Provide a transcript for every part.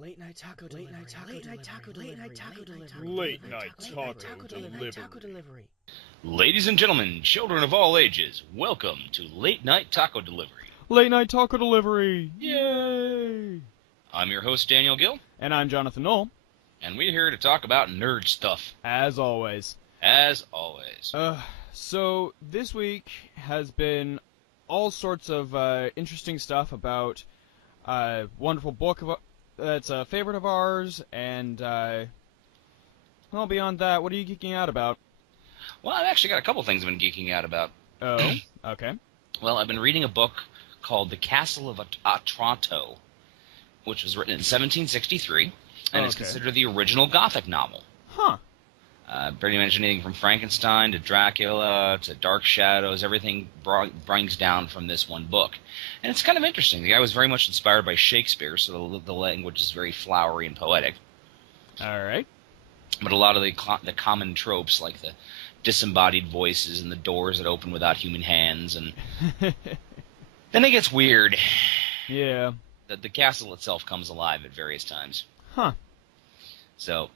Late night taco delivery. Late night taco delivery. Late night taco delivery. Late night taco delivery. Ladies and gentlemen, children of all ages, welcome to Late Night Taco Delivery. Late night taco delivery. Yay! I'm your host, Daniel Gill. And I'm Jonathan Knoll. And we're here to talk about nerd stuff. As always. As always. So this week has been all sorts of interesting stuff about a wonderful book that's a favorite of ours, and well, beyond that, what are you geeking out about? Well, I've actually got a couple things I've been geeking out about. Oh, okay. Well, I've been reading a book called The Castle of Otranto, which was written in 1763, and it's considered the original Gothic novel. Huh. Pretty much anything from Frankenstein to Dracula to Dark Shadows, everything brings down from this one book. And it's kind of interesting. The guy was very much inspired by Shakespeare, so the language is very flowery and poetic. All right. But a lot of the common tropes, like the disembodied voices and the doors that open without human hands, and then it gets weird. Yeah. The castle itself comes alive at various times. Huh. So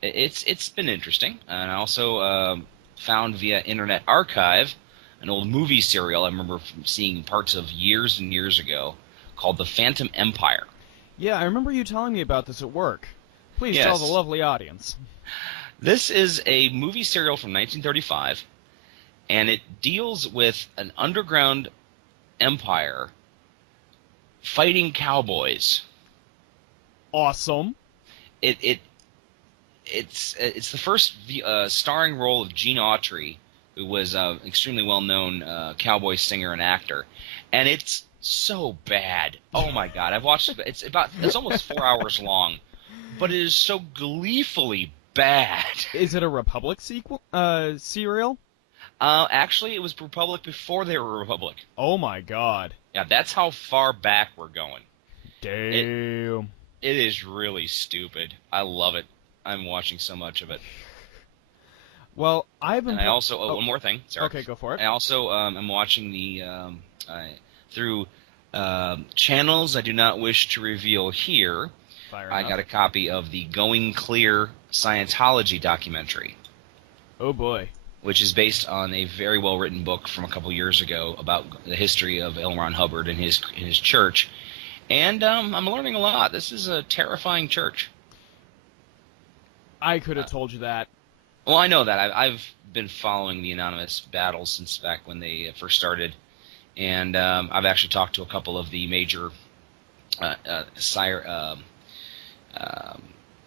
it's been interesting. And I also found via Internet Archive an old movie serial I remember seeing parts of years and years ago called The Phantom Empire. Yeah, I remember you telling me about this at work. Please tell the lovely audience. This is a movie serial from 1935, and it deals with an underground empire fighting cowboys. Awesome. It's the first starring role of Gene Autry, who was an extremely well-known cowboy singer and actor, and it's so bad. Oh my God, I've watched it. It's almost 4 hours long, but it is so gleefully bad. Is it a Republic serial? Actually, it was Republic before they were a Republic. Oh my God. Yeah, that's how far back we're going. Damn. It is really stupid. I love it. I'm watching so much of it. Well, I've been... And I also... one more thing. Sorry. Okay, go for it. I also am watching through channels I do not wish to reveal here. I got a copy of the Going Clear Scientology documentary. Oh, boy. Which is based on a very well-written book from a couple years ago about the history of L. Ron Hubbard and his church. And I'm learning a lot. This is a terrifying church. I could have told you that. Well, I know that. I've been following the Anonymous battles since back when they first started. And I've actually talked to a couple of the major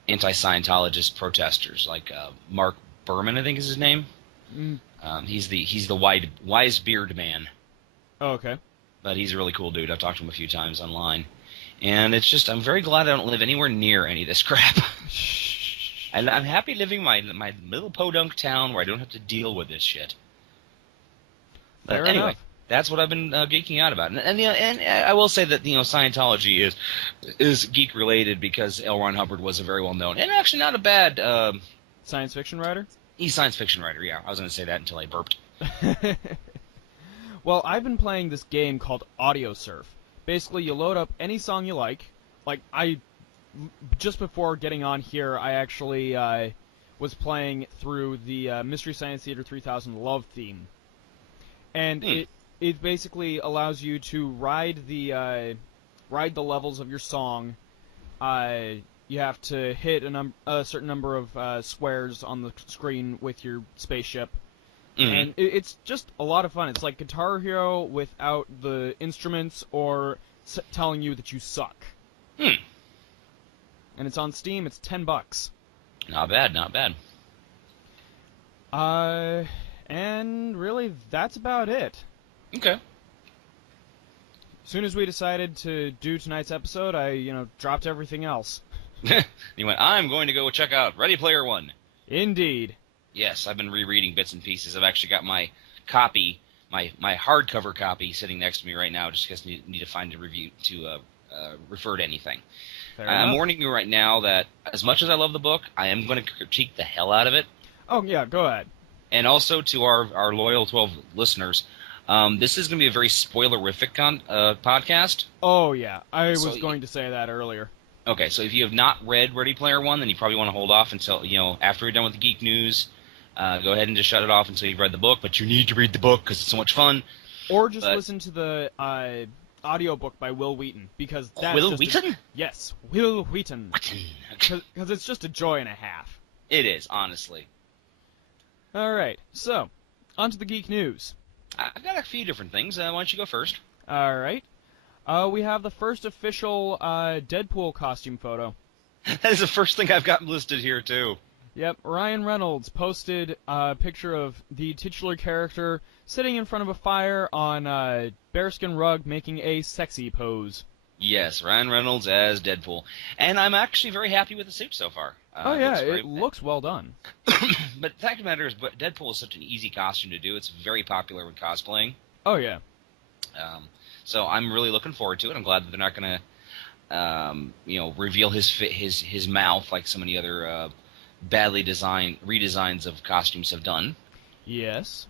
anti-Scientologist protesters, like Mark Berman, I think is his name. Mm. He's the wise beard man. Oh, okay. But he's a really cool dude. I've talked to him a few times online. And it's just, I'm very glad I don't live anywhere near any of this crap. And I'm happy living my little podunk town where I don't have to deal with this shit. But Fair anyway, enough. That's what I've been geeking out about. And I will say that, Scientology is geek related because L. Ron Hubbard was a very well known and actually not a bad science fiction writer. He's a science fiction writer. Yeah, I was going to say that until I burped. Well, I've been playing this game called Audio Surf. Basically, you load up any song you like. Just before getting on here, I actually was playing through the Mystery Science Theater 3000 Love theme, and it basically allows you to ride the levels of your song. You have to hit a certain number of squares on the screen with your spaceship. Mm-hmm. And it's just a lot of fun. It's like Guitar Hero without the instruments or telling you that you suck. And it's on Steam. It's $10. Not bad, not bad. And really, that's about it. Okay. As soon as we decided to do tonight's episode, I, dropped everything else. You went, I'm going to go check out Ready Player One. Indeed. Yes, I've been rereading bits and pieces. I've actually got my copy, my hardcover copy, sitting next to me right now, just because I need to find a review to refer to anything. I'm warning you right now that as much as I love the book, I am going to critique the hell out of it. Oh, yeah, go ahead. And also to our loyal 12 listeners, This is going to be a very spoilerific podcast. Oh, yeah. I was going to say that earlier. Okay, so if you have not read Ready Player One, then you probably want to hold off until, after we're done with the geek news. Go ahead and just shut it off until you've read the book, but you need to read the book because it's so much fun. Or just listen to the audiobook by Will Wheaton, because that's Will just Wheaton? Yes, Will Wheaton. Wheaton. Because it's just a joy and a half. It is, honestly. Alright, so, on to the geek news. I've got a few different things. Why don't you go first? Alright. We have the first official Deadpool costume photo. That is the first thing I've got listed here, too. Yep, Ryan Reynolds posted a picture of the titular character sitting in front of a fire on a bearskin rug making a sexy pose. Yes, Ryan Reynolds as Deadpool. And I'm actually very happy with the suit so far. Oh yeah, it looks well done. But the fact of the matter is, Deadpool is such an easy costume to do. It's very popular when cosplaying. Oh yeah. So I'm really looking forward to it. I'm glad that they're not going to, reveal his mouth like so many other badly designed redesigns of costumes have done. Yes.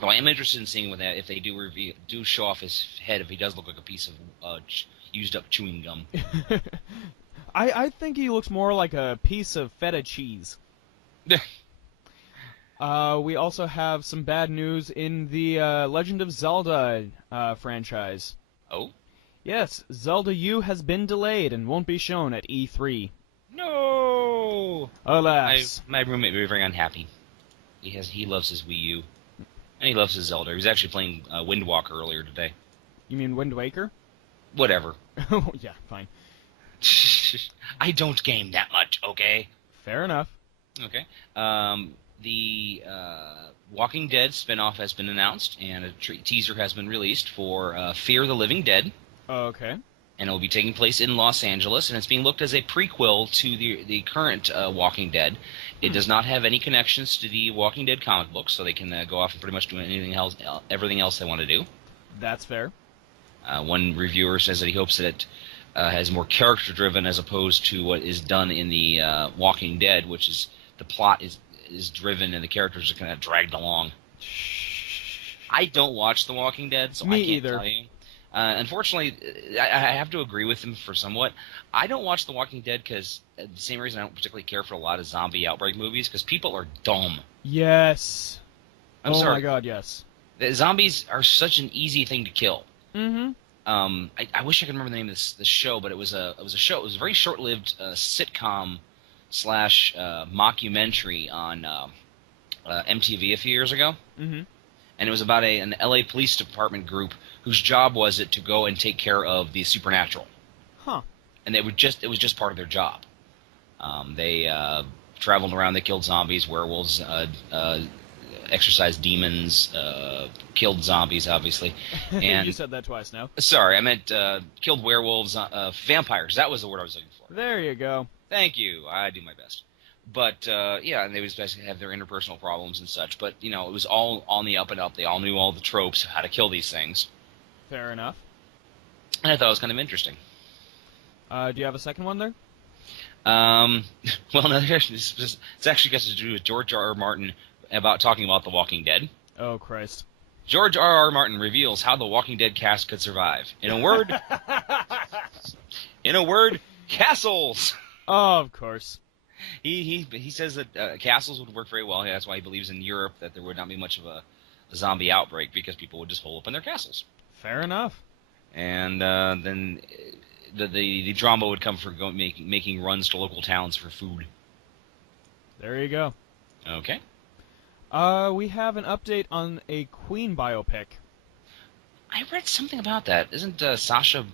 Well, I am interested in seeing if they do show off his head, if he does look like a piece of used up chewing gum. I think he looks more like a piece of feta cheese. We also have some bad news in the Legend of Zelda franchise. Oh? Yes, Zelda U has been delayed and won't be shown at E3. No! Alas. My roommate will be very unhappy. He loves his Wii U. And he loves his Zelda. He was actually playing Wind Walker earlier today. You mean Wind Waker? Whatever. Oh, yeah, fine. I don't game that much, okay? Fair enough. Okay. The Walking Dead spinoff has been announced, and a teaser has been released for Fear the Living Dead. Okay. And it will be taking place in Los Angeles, and it's being looked as a prequel to the current Walking Dead. It does not have any connections to the Walking Dead comic books, so they can go off and pretty much do everything else they want to do. That's fair. One reviewer says that he hopes that it has more character-driven as opposed to what is done in the Walking Dead, which is the plot is driven and the characters are kind of dragged along. I don't watch The Walking Dead, so I can't tell you. Unfortunately, I have to agree with him for somewhat. I don't watch The Walking Dead because the same reason I don't particularly care for a lot of zombie outbreak movies, because people are dumb. Yes. I'm sorry. Oh my god, yes. The zombies are such an easy thing to kill. Mm-hmm. I wish I could remember the name of this show, but it was a show. It was a very short-lived sitcom / mockumentary on MTV a few years ago. Mm-hmm. And it was about an LA police department group whose job was it to go and take care of the supernatural. Huh. And it was just part of their job. They traveled around. They killed zombies, werewolves, exorcised demons, killed zombies, obviously. And you said that twice now. Sorry, I meant killed werewolves, vampires. That was the word I was looking for. There you go. Thank you. I do my best. But, and they would basically have their interpersonal problems and such. But, it was all on the up and up. They all knew all the tropes of how to kill these things. Fair enough. And I thought it was kind of interesting. Do you have a second one there? Well, no, it's actually got to do with George R. R. Martin about talking about The Walking Dead. Oh, Christ. George R. R. Martin reveals how The Walking Dead cast could survive. In a word, castles! Oh, of course. He says that castles would work very well. That's why he believes in Europe that there would not be much of a zombie outbreak because people would just hole up in their castles. Fair enough. And then the drama would come for making runs to local towns for food. There you go. Okay. We have an update on a Queen biopic. I read something about that. Isn't Sacha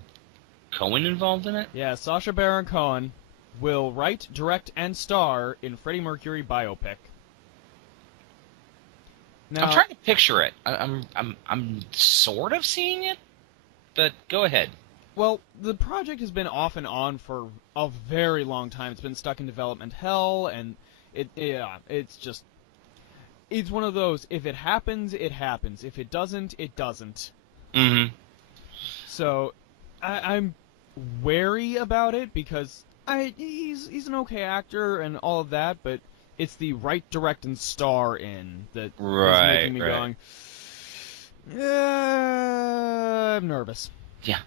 Cohen involved in it? Yeah, Sacha Baron Cohen will write, direct, and star in Freddie Mercury biopic. Now, I'm trying to picture it. I'm sort of seeing it, but go ahead. Well, the project has been off and on for a very long time. It's been stuck in development hell, and it's one of those, if it happens, it happens. If it doesn't, it doesn't. Mm-hmm. So, I'm wary about it because he's an okay actor and all of that, but it's the write, direct, and star in that is making me going, I'm nervous. Yeah.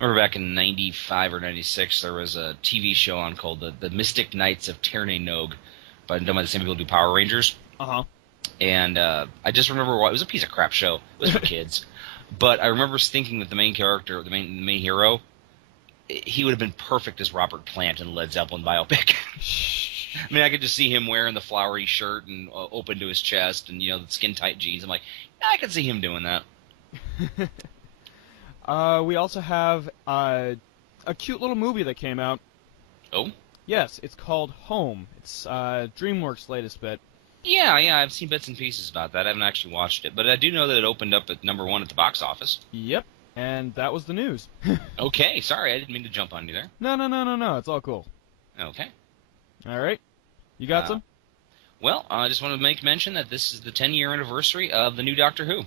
I remember back in 95 or 96, there was a TV show on called The Mystic Knights of Terre-Nog, done by the same people who do Power Rangers. Uh-huh. And I just remember it was a piece of crap show. It was for kids. But I remember thinking that the main character, the main hero, he would have been perfect as Robert Plant in Led Zeppelin biopic. I mean, I could just see him wearing the flowery shirt and open to his chest and, the skin-tight jeans. I'm like, yeah, I could see him doing that. We also have a cute little movie that came out. Oh? Yes, it's called Home. It's DreamWorks' latest bit. Yeah, I've seen bits and pieces about that. I haven't actually watched it, but I do know that it opened up at #1 at the box office. Yep, and that was the news. Okay, sorry, I didn't mean to jump on you there. No, it's all cool. Okay. All right, you got some? Well, I just want to make mention that this is the 10-year anniversary of the new Doctor Who.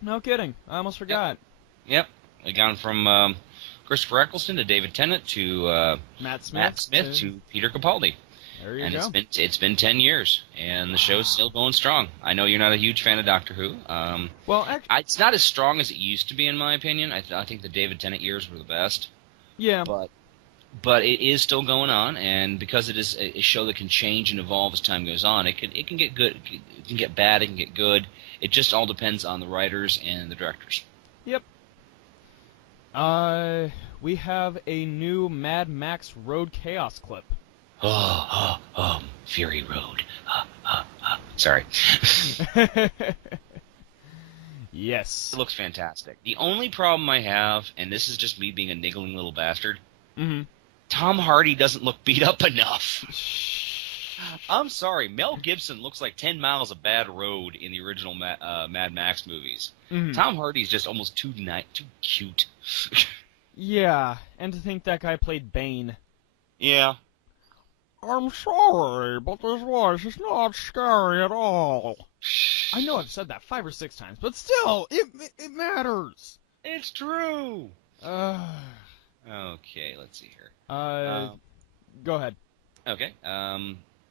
No kidding, I almost forgot. Yep, it gone from Christopher Eccleston to David Tennant to Matt Smith to Peter Capaldi. There you and go. It's been 10 years, and the show's still going strong. I know you're not a huge fan of Doctor Who. Well, it's not as strong as it used to be, in my opinion. I think the David Tennant years were the best. Yeah. But it is still going on, and because it is a show that can change and evolve as time goes on, it can get good, it can get bad, it can get good. It just all depends on the writers and the directors. Yep. We have a new Mad Max Road Chaos clip. Fury Road. Sorry. Yes. It looks fantastic. The only problem I have, and this is just me being a niggling little bastard, Tom Hardy doesn't look beat up enough. I'm sorry, Mel Gibson looks like 10 miles of bad road in the original Mad Max movies. Tom Hardy's just almost too cute. Yeah, and to think that guy played Bane. Yeah. I'm sorry, but this voice is not scary at all. I know I've said that 5 or 6 times, but still, it matters. It's true. Okay, let's see here. Go ahead. Okay.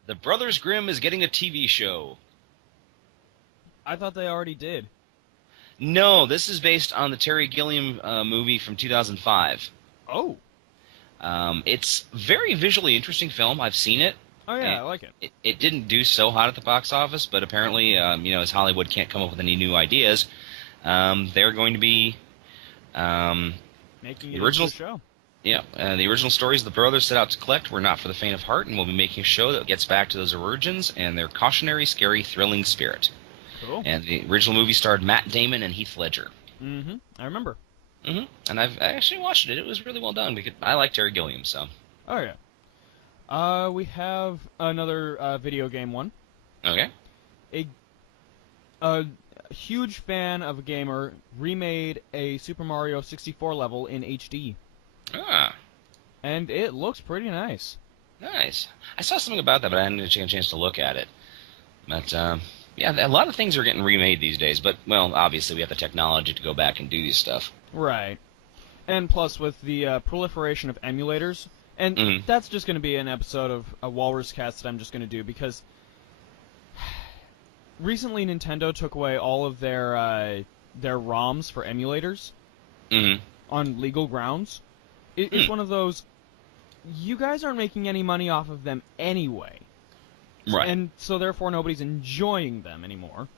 The Brothers Grimm is getting a TV show. I thought they already did. No, this is based on the Terry Gilliam movie from 2005. Oh. It's a very visually interesting film. I've seen it. Oh, yeah, I like it. It didn't do so hot at the box office, but apparently, as Hollywood can't come up with any new ideas, they're going to be making the original show. Yeah, the original stories the brothers set out to collect were not for the faint of heart, and we'll be making a show that gets back to those origins and their cautionary, scary, thrilling spirit. Cool. And the original movie starred Matt Damon and Heath Ledger. I remember. And I actually watched it. It was really well done because I like Terry Gilliam, so. Oh, yeah. We have another video game one. Okay. A huge fan of a gamer remade a Super Mario 64 level in HD. Ah. And it looks pretty nice. Nice. I saw something about that, but I hadn't had a chance to look at it. But, yeah, a lot of things are getting remade these days, but, well, obviously we have the technology to go back and do these stuff. Right. And plus, with the proliferation of emulators, and that's just going to be an episode of a Walrus Cast that I'm just going to do, because recently Nintendo took away all of their ROMs for emulators on legal grounds. It's one of those, you guys aren't making any money off of them anyway. Right. And so therefore nobody's enjoying them anymore.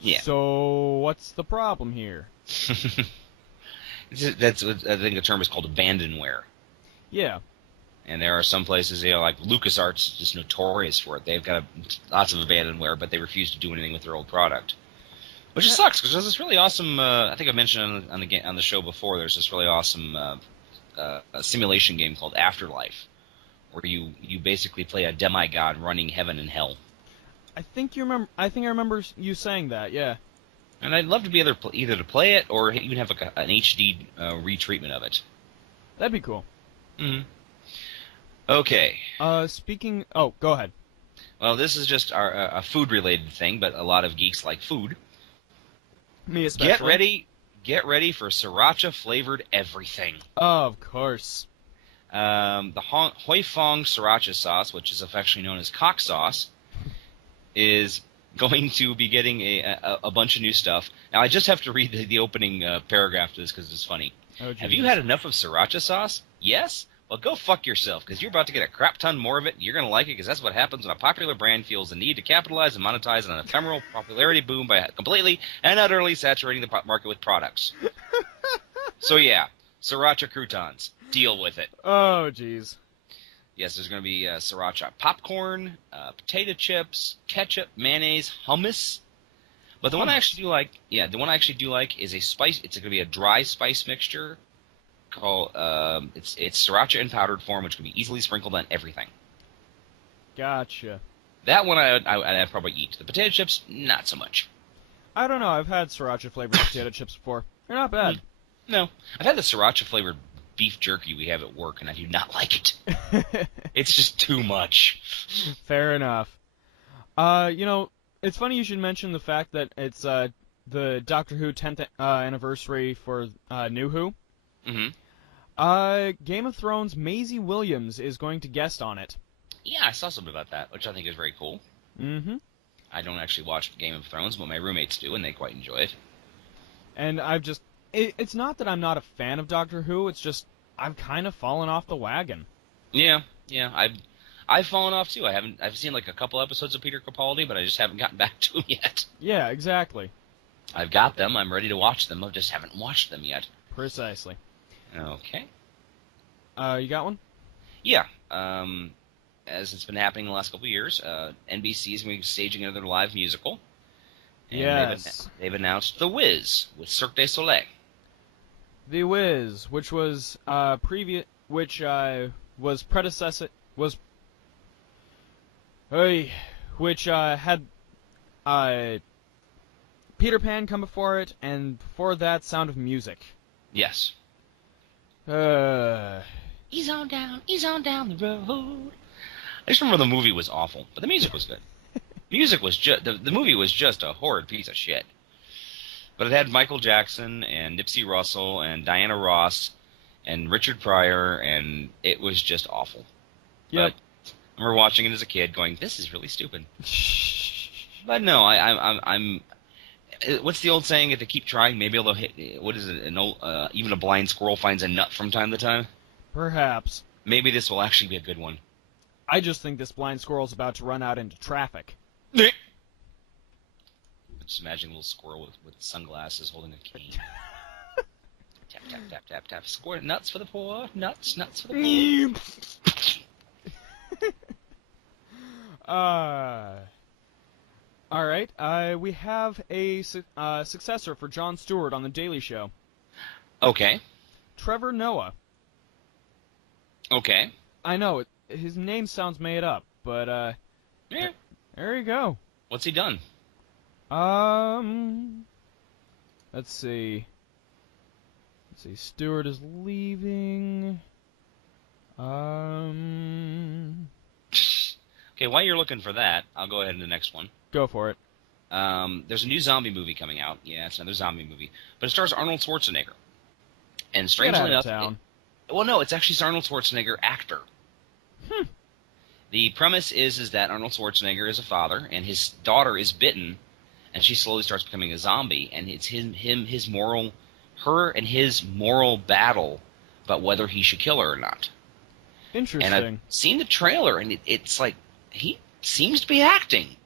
Yeah. So what's the problem here? That's I think the term is called abandonware. Yeah. And there are some places, like LucasArts is just notorious for it. They've got lots of abandonware, but they refuse to do anything with their old product. Which sucks, because there's this really awesome, I think I mentioned on the show before, there's this really awesome a simulation game called Afterlife, where you basically play a demigod running heaven and hell. I think I remember you saying that, yeah. And I'd love to be either to play it or even have an HD retreatment of it. That'd be cool. Okay. Oh, go ahead. Well, this is just a food-related thing, but a lot of geeks like food. Me especially. Get ready for sriracha-flavored everything. Of course. The Hoi Fong sriracha sauce, which is affectionately known as cock sauce, is going to be getting a bunch of new stuff. Now, I just have to read the opening paragraph to this because it's funny. Oh, Have you had enough of sriracha sauce? Yes? Well, go fuck yourself, because you're about to get a crap ton more of it, and you're going to like it, because that's what happens when a popular brand feels the need to capitalize and monetize on an ephemeral popularity boom by completely and utterly saturating the market with products. So yeah, sriracha croutons. Deal with it. Oh, jeez. Yes, there's going to be sriracha popcorn, potato chips, ketchup, mayonnaise, hummus. But the one I actually do like, is a spice. It's going to be a dry spice mixture called it's sriracha in powdered form, which can be easily sprinkled on everything. Gotcha. That one I'd probably eat. The potato chips, not so much. I don't know. I've had sriracha flavored potato chips before. They're not bad. No, I've had the sriracha flavored beef jerky we have at work, and I do not like it. It's just too much. Fair enough. It's funny you should mention the fact that it's the Doctor Who 10th anniversary for New Who. Mm-hmm. Game of Thrones' Maisie Williams is going to guest on it. Yeah, I saw something about that, which I think is very cool. Mm-hmm. I don't actually watch Game of Thrones, but my roommates do, and they quite enjoy it. And it's not that I'm not a fan of Doctor Who, it's just I've kind of fallen off the wagon. Yeah, I've fallen off too. I've seen like a couple episodes of Peter Capaldi, but I just haven't gotten back to him yet. Yeah, exactly. I've got them. I'm ready to watch them. I just haven't watched them yet. Precisely. Okay. You got one? Yeah. As it's been happening the last couple of years, NBC is going to be staging another live musical. And yes. They've announced The Wiz with Cirque du Soleil. The Wiz, which was had Peter Pan come before it, and before that, Sound of Music. Yes. Ease on down the road. I just remember the movie was awful, but the music was good. The movie was just a horrid piece of shit. But it had Michael Jackson and Nipsey Russell and Diana Ross and Richard Pryor, and it was just awful. Yep. But I remember watching it as a kid, going, "This is really stupid." But no, I'm. What's the old saying? If they keep trying, maybe they'll hit. What is it? Even a blind squirrel finds a nut from time to time. Perhaps. Maybe this will actually be a good one. I just think this blind squirrel's about to run out into traffic. Just imagine a little squirrel with sunglasses holding a cane. Tap, tap, tap, tap, tap. Squirt nuts for the poor. Nuts for the poor. Alright, we have a successor for Jon Stewart on The Daily Show. Okay. Trevor Noah. Okay. I know, his name sounds made up, but, Yeah. There you go. What's he done? Let's see. Stewart is leaving. Okay, while you're looking for that, I'll go ahead to the next one. Go for it. There's a new zombie movie coming out. Yeah, it's another zombie movie. But it stars Arnold Schwarzenegger. And strangely enough... it's actually Arnold Schwarzenegger, actor. The premise is that Arnold Schwarzenegger is a father, and his daughter is bitten, and she slowly starts becoming a zombie, and it's his moral battle about whether he should kill her or not. Interesting. And I've seen the trailer, and it's like, he seems to be acting.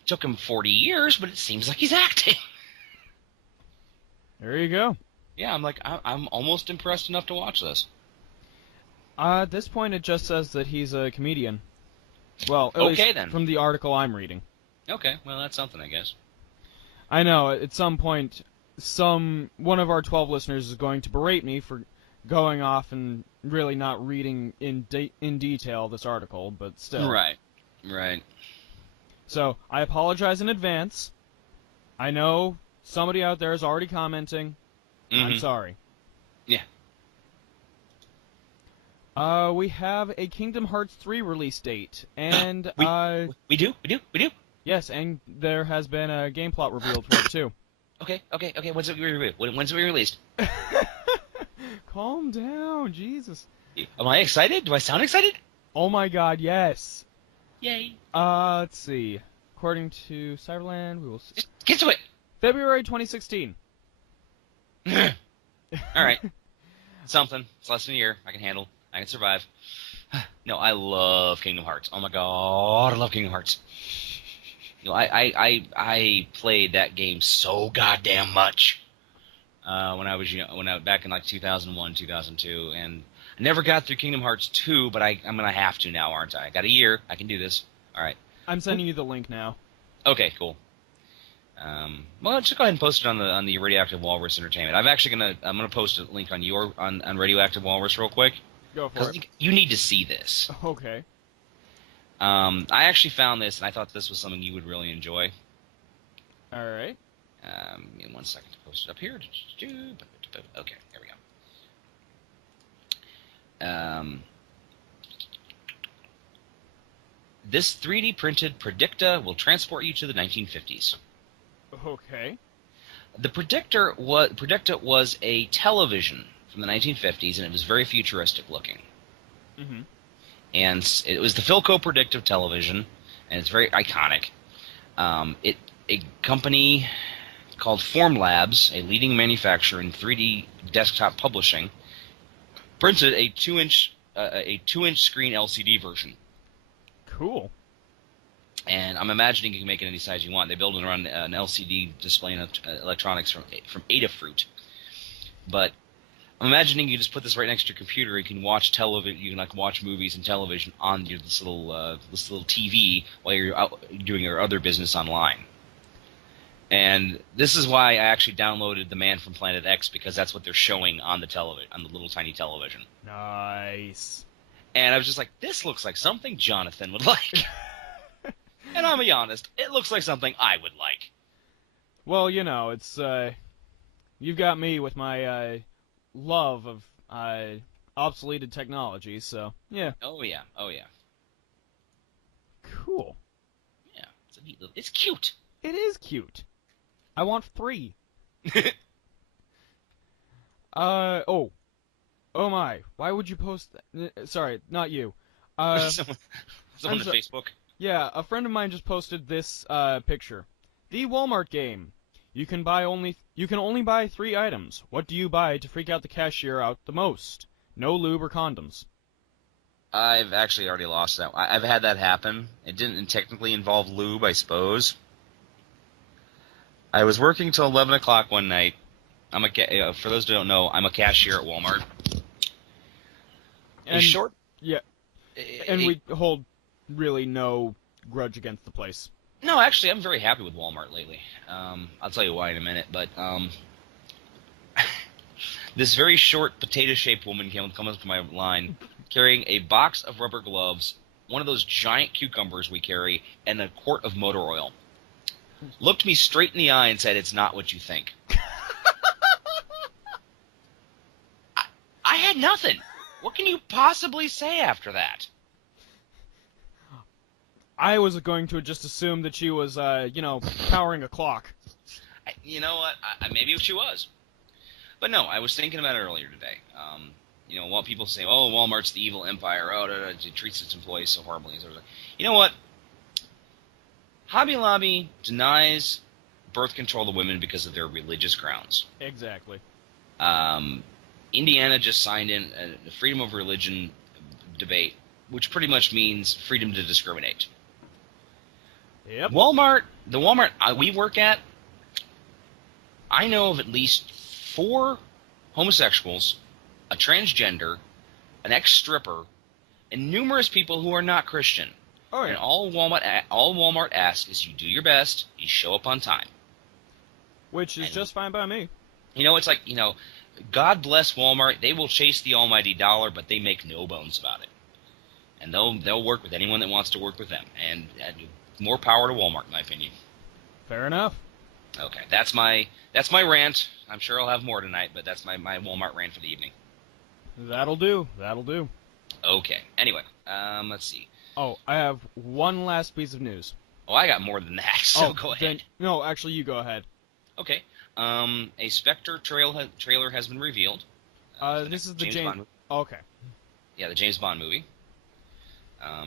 It took him 40 years, but it seems like he's acting. There you go. Yeah, I'm almost impressed enough to watch this. At this point, it just says that he's a comedian. Well, at least then. From the article I'm reading. Okay, well, that's something, I guess. I know, at some point, one of our 12 listeners is going to berate me for going off and really not reading in detail this article, but still. Right. So, I apologize in advance. I know somebody out there is already commenting. Mm-hmm. I'm sorry. Yeah. We have a Kingdom Hearts 3 release date, and we do. Yes, and there has been a game plot revealed for it too. Okay. When's it be released? Calm down, Jesus. Am I excited? Do I sound excited? Oh my God, yes. Yay. Let's see. According to Cyberland, we will see. Just get to it. February 2016. All right. Something. It's less than a year. I can handle. I can survive. No, I love Kingdom Hearts. Oh my god, I love Kingdom Hearts. I played that game so goddamn much when I was back in like 2001, 2002, and I never got through Kingdom Hearts 2, but I'm gonna have to now, aren't I? I got a year. I can do this. All right. I'm sending you the link now. Okay, cool. Well, just go ahead and post it on the Radioactive Walrus Entertainment. I'm gonna post a link on Radioactive Walrus real quick. Go for it. You need to see this. Okay. I actually found this, and I thought this was something you would really enjoy. All right. Give me 1 second to post it up here. Okay, there we go. This 3D printed Predicta will transport you to the 1950s. Okay. The Predicta was a television from the 1950s, and it was very futuristic looking. Mm-hmm. And it was the Philco Predictive Television, and it's very iconic. A company called Formlabs, a leading manufacturer in 3D desktop publishing, printed a 2-inch screen LCD version. Cool. And I'm imagining you can make it any size you want. They build it around an LCD display and electronics from Adafruit. But I'm imagining you just put this right next to your computer. You can watch television. You can like watch movies and television on this little TV while you're out doing your other business online. And this is why I actually downloaded The Man from Planet X, because that's what they're showing on the little tiny television. Nice. And I was just like, this looks like something Jonathan would like. And I'm gonna be honest, it looks like something I would like. Well, it's you've got me with my love of obsoleted technology, so yeah. Oh yeah. Cool. Yeah, it's cute. It is cute. I want 3. Oh my, why would you post that? Sorry, not you. Someone on Facebook. Yeah, a friend of mine just posted this picture. The Walmart game. You can only buy 3 items. What do you buy to freak out the cashier out the most? No lube or condoms. I've actually already lost that. I've had that happen. It didn't technically involve lube, I suppose. I was working till 11 o'clock one night. For those who don't know, I'm a cashier at Walmart. And we hold really no grudge against the place. No, actually, I'm very happy with Walmart lately. I'll tell you why in a minute, but this very short potato-shaped woman comes up to my line carrying a box of rubber gloves, one of those giant cucumbers we carry, and a quart of motor oil. Looked me straight in the eye and said, "It's not what you think." I had nothing. What can you possibly say after that? I was going to just assume that she was, powering a clock. You know what? Maybe she was. But no, I was thinking about it earlier today. While people say, "Oh, Walmart's the evil empire," it treats its employees so horribly. You know what? Hobby Lobby denies birth control to women because of their religious grounds. Exactly. Indiana just signed in a freedom of religion debate, which pretty much means freedom to discriminate. Yep. The Walmart we work at, I know of at least 4 homosexuals, a transgender, an ex-stripper, and numerous people who are not Christian. Oh, yeah. And all Walmart asks is you do your best, you show up on time. Which is just fine by me. It's like, God bless Walmart. They will chase the almighty dollar, but they make no bones about it. And they'll work with anyone that wants to work with them. And more power to Walmart, in my opinion. Fair enough. Okay, that's my rant. I'm sure I'll have more tonight, but that's my Walmart rant for the evening. That'll do. Okay. Anyway, let's see. Oh, I have one last piece of news. Oh, I got more than that, so go ahead. No, actually, you go ahead. Okay. A Spectre trailer has been revealed. This is the James Bond movie. Okay. Yeah, the James Bond movie.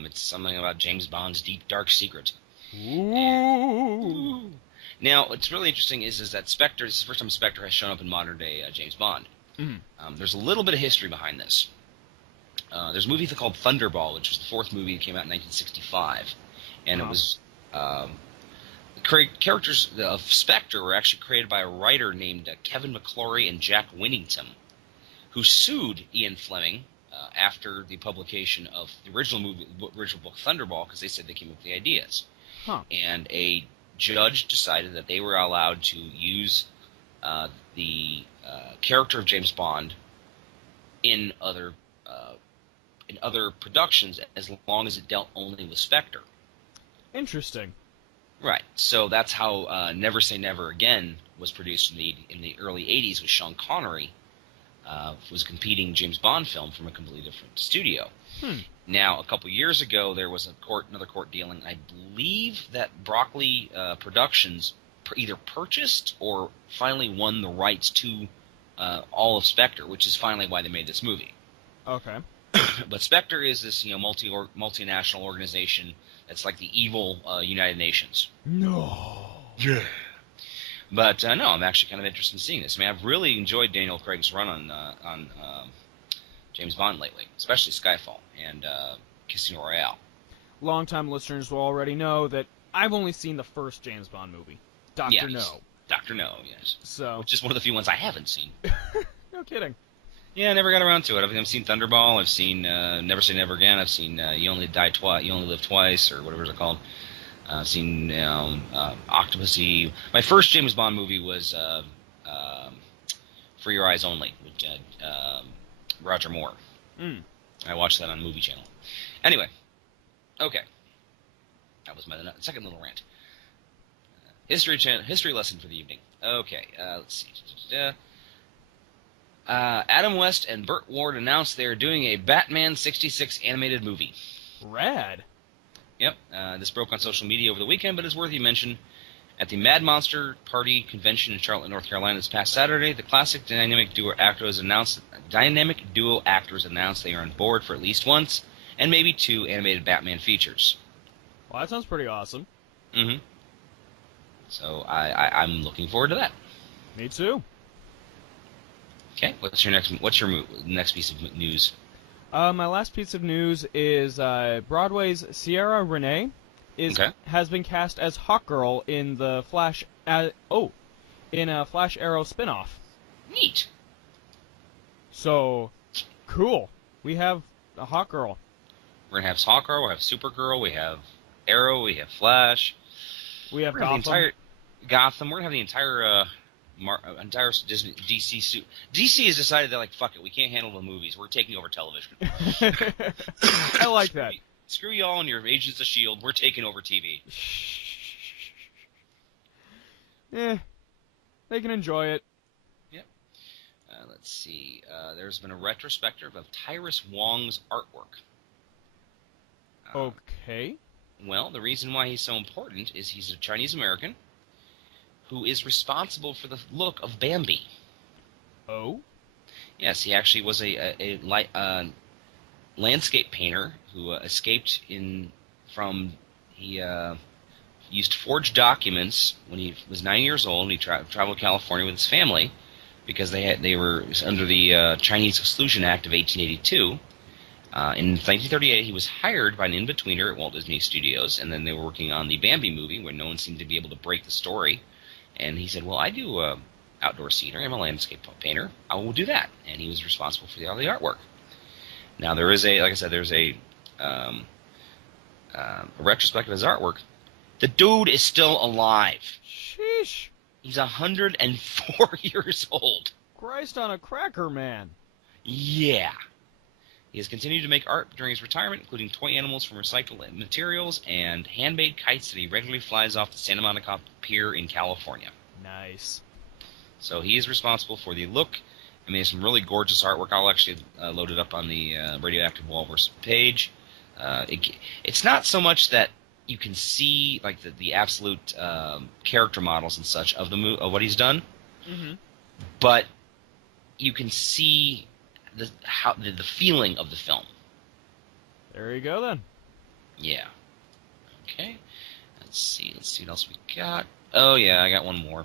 It's something about James Bond's deep, dark secret. Ooh. Now, what's really interesting is that Spectre, this is the first time Spectre has shown up in modern-day James Bond. Mhm. There's a little bit of history behind this. There's a movie called Thunderball, which was the fourth movie that came out in 1965, and it was the characters of Spectre were actually created by a writer named Kevin McClory and Jack Winnington, who sued Ian Fleming after the publication of the original book Thunderball, because they said they came up with the ideas. Huh. And a judge decided that they were allowed to use the character of James Bond in other productions, as long as it dealt only with Spectre. Interesting. Right. So that's how Never Say Never Again was produced in the early '80s, with Sean Connery was a competing James Bond film from a completely different studio. Now, a couple years ago, there was another court dealing. I believe that Broccoli Productions either purchased or finally won the rights to all of Spectre, which is finally why they made this movie. Okay. But Spectre is this multinational organization that's like the evil United Nations. No. Yeah. But no, I'm actually kind of interested in seeing this. I mean, I've really enjoyed Daniel Craig's run on James Bond lately, especially Skyfall and Casino Royale. Longtime listeners will already know that I've only seen the first James Bond movie, Dr. No. Dr. No, yes. So. Which is one of the few ones I haven't seen. No kidding. Yeah, I never got around to it. I've seen Thunderball. I've seen Never Say Never Again. I've seen You Only Live Twice, or whatever it's called. I've seen Octopussy. My first James Bond movie was For Your Eyes Only with Roger Moore. I watched that on Movie Channel. Anyway, okay. That was my second little rant. History lesson for the evening. Okay, let's see. Adam West and Burt Ward announced they are doing a Batman '66 animated movie. Rad. Yep, this broke on social media over the weekend, but it's worthy mention. At the Mad Monster Party convention in Charlotte, North Carolina this past Saturday, the classic dynamic duo actors announced they are on board for at least once, and maybe 2 animated Batman features. Well, that sounds pretty awesome. Mm-hmm. So I'm looking forward to that. Me too. Okay, what's your next piece of news? My last piece of news is Broadway's Ciara Renee has been cast as Hawkgirl in the Flash in a Flash Arrow spinoff. Neat. So cool. We have a Hawkgirl. We're gonna have Hawkgirl. We have Supergirl. We have Arrow. We have Flash. We have Gotham. The entire Gotham. We're gonna have the entire Disney DC suit. DC has decided they're like, fuck it, we can't handle the movies. We're taking over television. I like that. Screw y'all and your Agents of S.H.I.E.L.D. We're taking over TV. They can enjoy it. Yep. Let's see. There's been a retrospective of Tyrus Wong's artwork. Okay. Well, the reason why he's so important is he's a Chinese American who is responsible for the look of Bambi. Oh? Yes, he actually was a landscape painter who escaped he used forged documents when he was 9 years old. He traveled to California with his family because they were under the Chinese Exclusion Act of 1882. In 1938, he was hired by an in-betweener at Walt Disney Studios, and then they were working on the Bambi movie, where no one seemed to be able to break the story. And he said, well, I do outdoor scenery. I'm a landscape painter. I will do that. And he was responsible for all the artwork. Now, there's a retrospective of his artwork. The dude is still alive. Sheesh. He's 104 years old. Christ on a cracker, man. Yeah. He has continued to make art during his retirement, including toy animals from recycled materials and handmade kites that he regularly flies off the Santa Monica Pier in California. Nice. So he is responsible for the look. I mean, it's some really gorgeous artwork. I'll actually load it up on the Radioactive Walrus page. It's not so much that you can see like the absolute character models and such of what he's done, but you can see the feeling of the film. There you go, then. Yeah. Okay. Let's see what else we got. Oh, yeah, I got one more.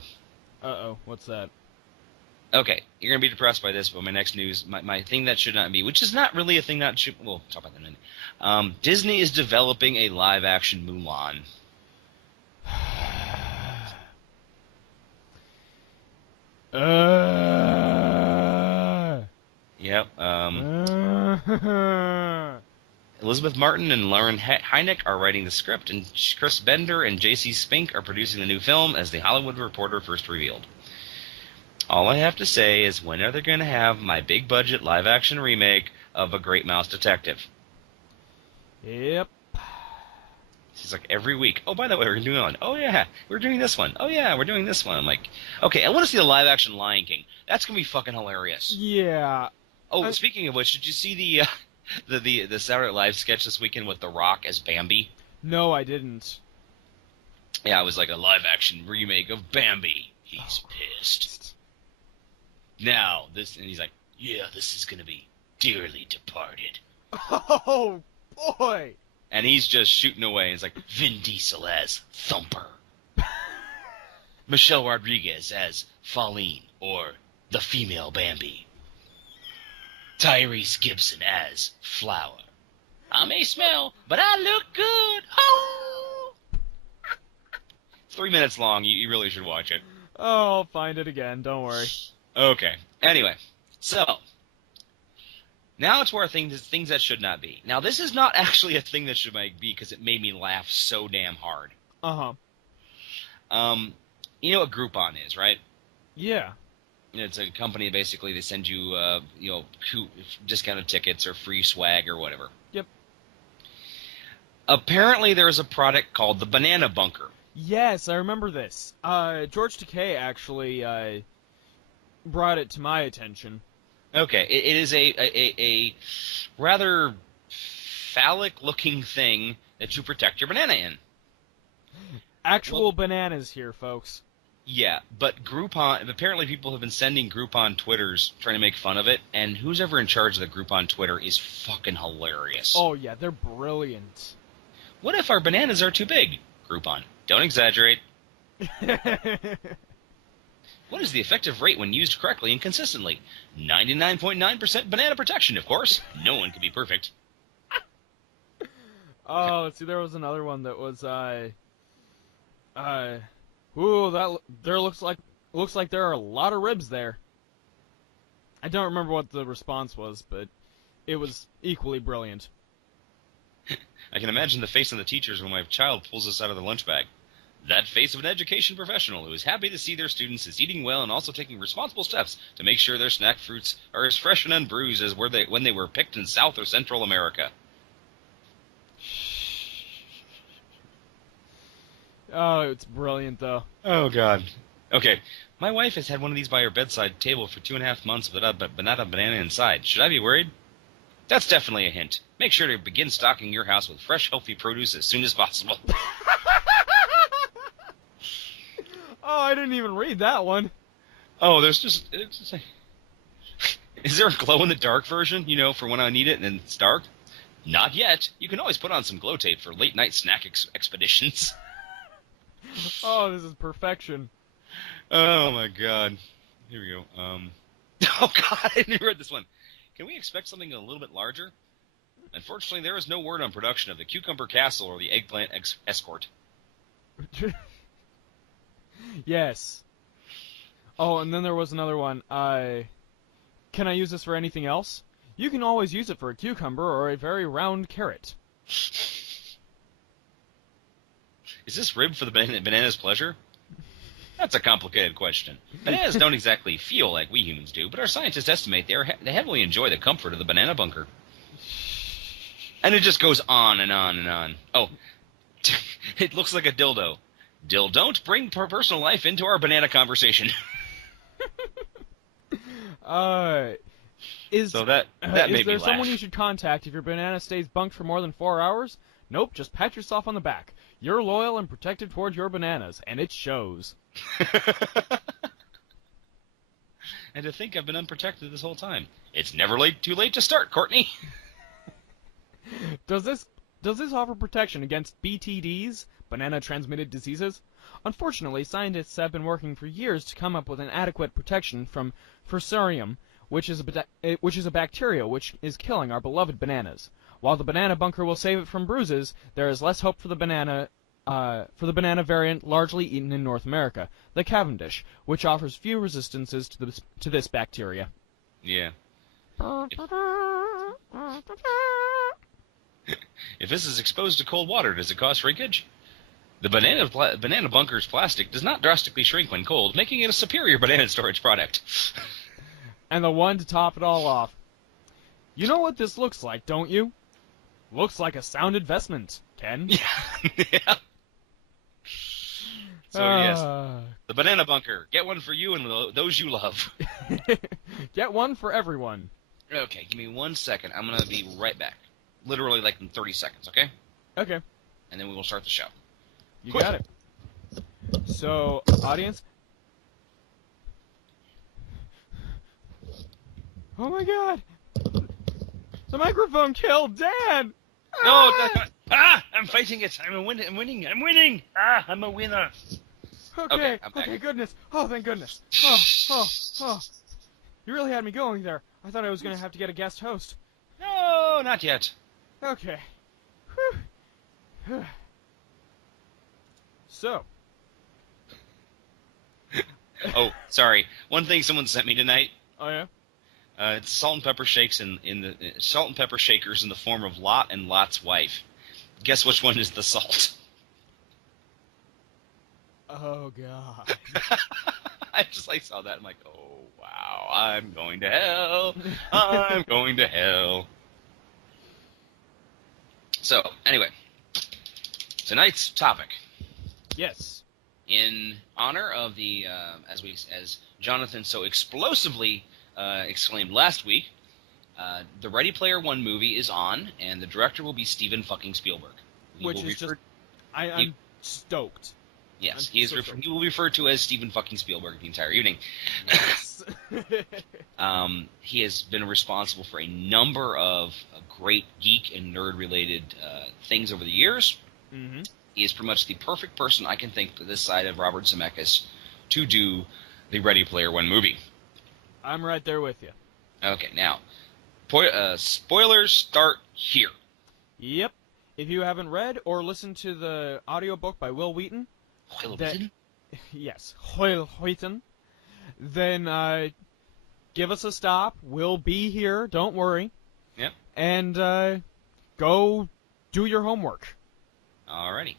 Uh-oh, what's that? Okay, you're gonna be depressed by this, but my next news, my thing that should not be, which is not really a thing that should. We'll talk about that in a minute. Disney is developing a live-action Mulan. Yep. Elizabeth Martin and Lauren Hynek are writing the script, and Chris Bender and J.C. Spink are producing the new film, as The Hollywood Reporter first revealed. All I have to say is, when are they going to have my big-budget live-action remake of A Great Mouse Detective? Yep. She's like, every week, oh, by the way, we're doing one. Oh, yeah, we're doing this one. Oh, yeah, we're doing this one. I'm like, okay, I want to see the live-action Lion King. That's going to be fucking hilarious. Yeah. Oh, speaking of which, did you see the Saturday Night Live sketch this weekend with The Rock as Bambi? No, I didn't. Yeah, it was like a live-action remake of Bambi. He's pissed. Now, and he's like, yeah, this is going to be Dearly Departed. Oh, boy! And he's just shooting away. It's like, Vin Diesel as Thumper. Michelle Rodriguez as Faline, or the female Bambi. Tyrese Gibson as Flower. I may smell, but I look good. Oh! 3 minutes long. You really should watch it. Oh, I'll find it again. Don't worry. Okay. Anyway, so now it's where things that should not be. Now, this is not actually a thing that should be because it made me laugh so damn hard. You know what Groupon is, right? Yeah. It's a company, basically, they send you, discounted tickets or free swag or whatever. Yep. Apparently, there is a product called the Banana Bunker. Yes, I remember this. George Takei actually brought it to my attention. Okay, it is a rather phallic-looking thing that you protect your banana in. Actual bananas here, folks. Yeah, but Groupon, apparently people have been sending Groupon Twitters trying to make fun of it, and who's ever in charge of the Groupon Twitter is fucking hilarious. Oh, yeah, they're brilliant. What if our bananas are too big? Groupon, don't exaggerate. What is the effective rate when used correctly and consistently? 99.9% banana protection, of course. No one can be perfect. Oh, let's see, there was another one that was, ooh, there looks like there are a lot of ribs there. I don't remember what the response was, but it was equally brilliant. I can imagine the face of the teachers when my child pulls this out of the lunch bag. That face of an education professional who is happy to see their students is eating well and also taking responsible steps to make sure their snack fruits are as fresh and unbruised as when they were picked in South or Central America. Oh, it's brilliant, though. Oh, God. Okay, my wife has had one of these by her bedside table for 2.5 months without a banana inside. Should I be worried? That's definitely a hint. Make sure to begin stocking your house with fresh, healthy produce as soon as possible. Oh, I didn't even read that one. Oh, it's just like... Is there a glow-in-the-dark version, for when I need it and it's dark? Not yet. You can always put on some glow tape for late-night snack expeditions. Oh, this is perfection. Oh, my God. Here we go. Oh, God, I didn't read this one. Can we expect something a little bit larger? Unfortunately, there is no word on production of the Cucumber Castle or the Eggplant Escort. Yes. Oh, and then there was another one. Can I use this for anything else? You can always use it for a cucumber or a very round carrot. Is this ribbed for the banana's pleasure? That's a complicated question. Bananas don't exactly feel like we humans do, but our scientists estimate they heavily enjoy the comfort of the banana bunker. And it just goes on and on and on. Oh, it looks like a dildo. Don't bring personal life into our banana conversation. Is there someone you should contact if your banana stays bunked for more than 4 hours? Nope, just pat yourself on the back. You're loyal and protective towards your bananas, and it shows. And to think I've been unprotected this whole time. It's never too late to start, Courtney. Does this offer protection against BTDs, banana-transmitted diseases? Unfortunately, scientists have been working for years to come up with an adequate protection from Fusarium, which is a bacteria which is killing our beloved bananas. While the banana bunker will save it from bruises, there is less hope for the banana variant largely eaten in North America, the Cavendish, which offers few resistances to this bacteria. Yeah. If this is exposed to cold water, does it cause shrinkage? The banana bunker's plastic does not drastically shrink when cold, making it a superior banana storage product. And the one to top it all off. You know what this looks like, don't you? Looks like a sound investment, Ken. Yeah. So yes, the banana bunker. Get one for you and those you love. Get one for everyone. Okay, give me 1 second. I'm going to be right back. Literally like in 30 seconds, okay? Okay. And then we will start the show. You got it. So, audience. Oh my god! The microphone killed Dan! No, I'm fighting it. I'm winning. I'm a winner. Okay, goodness. Oh, thank goodness. Oh. You really had me going there. I thought I was going to have to get a guest host. No, not yet. Okay. Whew. So. Oh, sorry. One thing someone sent me tonight. Oh, yeah? It's salt and pepper shakes salt and pepper shakers in the form of Lot and Lot's wife. Guess which one is the salt? Oh god. I saw that. I'm like, oh wow, I'm going to hell. I'm going to hell. So anyway, tonight's topic. Yes. In honor of the as Jonathan so explosively exclaimed last week, the Ready Player One movie is on, and the director will be Steven fucking Spielberg. Which is just... I'm stoked. Yes, he will be referred to as Steven fucking Spielberg the entire evening. Yes. He has been responsible for a number of great geek and nerd-related things over the years. Mm-hmm. He is pretty much the perfect person I can think this side of Robert Zemeckis to do the Ready Player One movie. I'm right there with you. Okay, now, spoilers start here. Yep. If you haven't read or listened to the audiobook by Will Wheaton... Will Wheaton? Yes, Will Wheaton. Then give us a stop. We'll be here, don't worry. Yep. And go do your homework. Alrighty.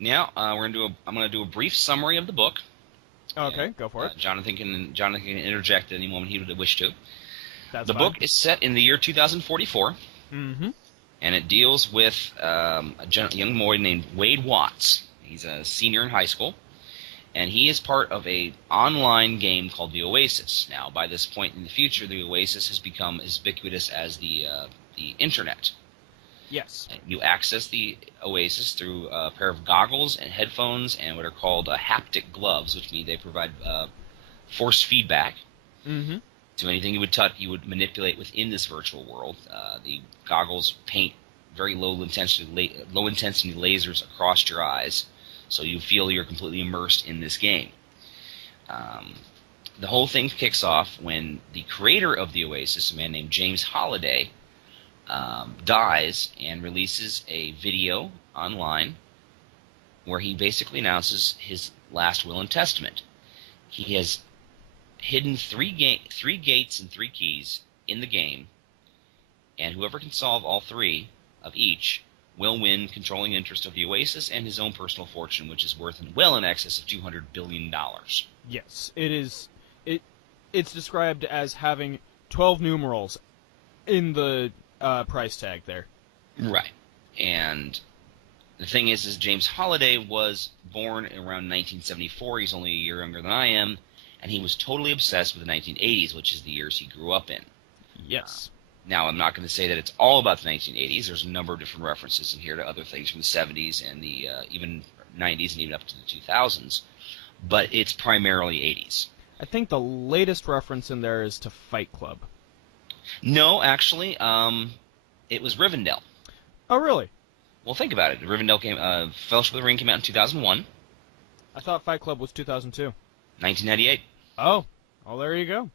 Now, I'm going to do a brief summary of the book. Okay, go for it. Jonathan can interject at any moment he would wish to. That's the fine. book is set in the year 2044. Mm-hmm. And it deals with a young boy named Wade Watts. He's a senior in high school, and he is part of a online game called the Oasis. Now, by this point in the future, the Oasis has become as ubiquitous as the internet. Yes. You access the Oasis through a pair of goggles and headphones and what are called haptic gloves, which mean they provide force feedback. Mm-hmm. So anything you would touch, you would manipulate within this virtual world. The goggles paint very low intensity lasers across your eyes, so you feel you're completely immersed in this game. The whole thing kicks off when the creator of the Oasis, a man named James Holliday, dies and releases a video online where he basically announces his last will and testament. He has hidden three gates and 3 keys in the game, and whoever can solve all 3 of each will win controlling interest of the Oasis and his own personal fortune, which is worth well in excess of $200 billion. Yes, it is. It's described as having 12 numerals in the price tag there. Right. And the thing is James Holliday was born around 1974. He's only a year younger than I am. And he was totally obsessed with the 1980s, which is the years he grew up in. Yes. Now, I'm not going to say that it's all about the 1980s. There's a number of different references in here to other things from the 70s and the even 90s and even up to the 2000s. But it's primarily 80s. I think the latest reference in there is to Fight Club. No, actually, it was Rivendell. Oh, really? Well, think about it. Rivendell Fellowship of the Ring came out in 2001. I thought Fight Club was 2002. 1998. Oh, there you go.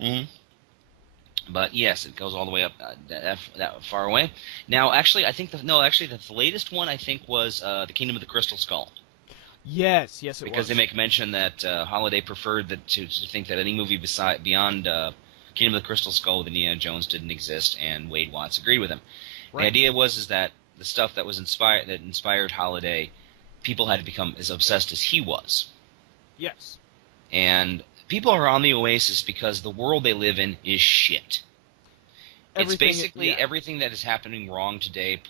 Mm-hmm. But yes, it goes all the way up that far away. Now, actually, I think the latest one I think was the Kingdom of the Crystal Skull. Yes, it was. Because they make mention that Holiday preferred to think that any movie beyond Kingdom of the Crystal Skull with Indiana Jones didn't exist, and Wade Watts agreed with him. Right. The idea was that the stuff that inspired Holiday, people had to become as obsessed as he was. Yes. And people are on the Oasis because the world they live in is shit. It's basically everything that is happening wrong today,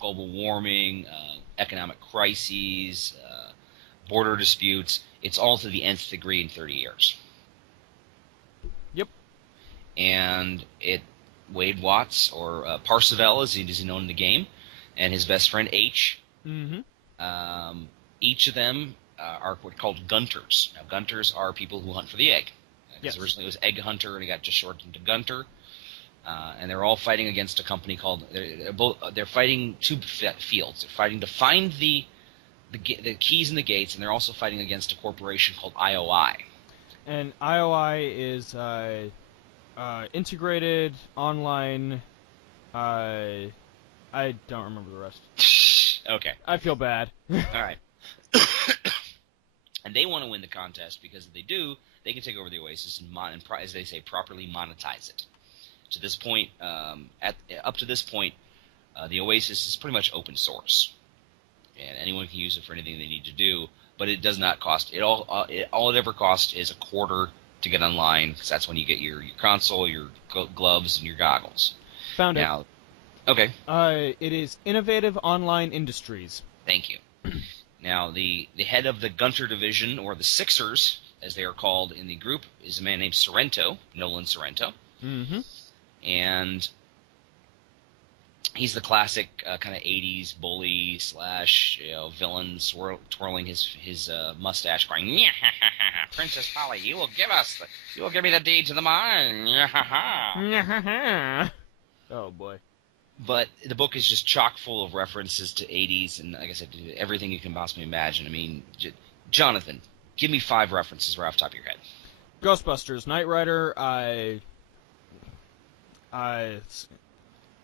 global warming, economic crises, border disputes. It's all to the nth degree in 30 years. Yep. And Wade Watts, or Parseval as he is known in the game, and his best friend H, each of them are what are called gunters. Now, gunters are people who hunt for the egg. Because originally it was egg hunter, and it got just shortened to gunter. And they're all fighting against a company called. They're fighting two fields. They're fighting to find the keys and the gates, and they're also fighting against a corporation called IOI. And IOI is integrated online. I don't remember the rest. Okay. I feel bad. All right. And they want to win the contest because if they do, they can take over the Oasis and as they say, properly monetize it. To this point, up to this point, the Oasis is pretty much open source, and anyone can use it for anything they need to do. But it does not cost all it ever costs is $0.25 to get online, because that's when you get your console, your gloves, and your goggles. Found now, it. Okay. It is Innovative Online Industries. Thank you. Now, the head of the Gunter division, or the Sixers, as they are called in the group, is a man named Sorrento, Nolan Sorrento. Mm-hmm. And he's the classic kind of 80s bully / villain, twirling his mustache, crying, "Princess Polly, you will give me the deed to the mine." Oh boy. But the book is just chock full of references to 80s, and like I said, everything you can possibly imagine. I mean, Jonathan, give me 5 references right off the top of your head. Ghostbusters, Knight Rider,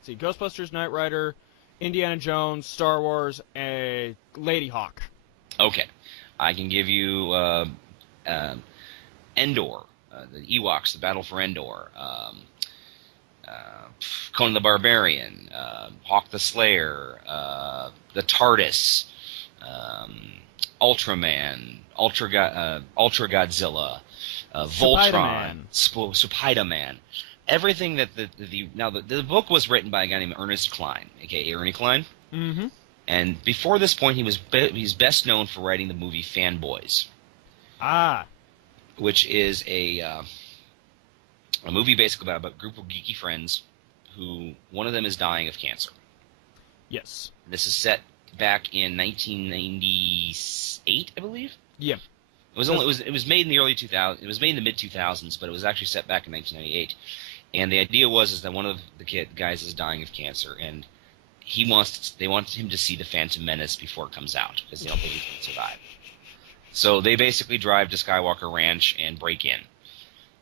Ghostbusters, Knight Rider, Indiana Jones, Star Wars, Lady Hawk. Okay. I can give you Endor, the Ewoks, the Battle for Endor, Conan the Barbarian, Hawk the Slayer, the TARDIS, Ultraman, Ultra Godzilla, Voltron, Spider-Man. Everything that the book was written by a guy named Ernest Cline, aka Ernie Cline. Mm-hmm. And before this point, he's best known for writing the movie Fanboys. Which is a movie basically about a group of geeky friends who one of them is dying of cancer. Yes. This is set back in 1998, I believe. Yeah. It was made in the early 2000s. It was made in the mid 2000s, but it was actually set back in 1998. And the idea was that one of the guys is dying of cancer, and they want him to see the Phantom Menace before it comes out because they don't think he can survive. So they basically drive to Skywalker Ranch and break in.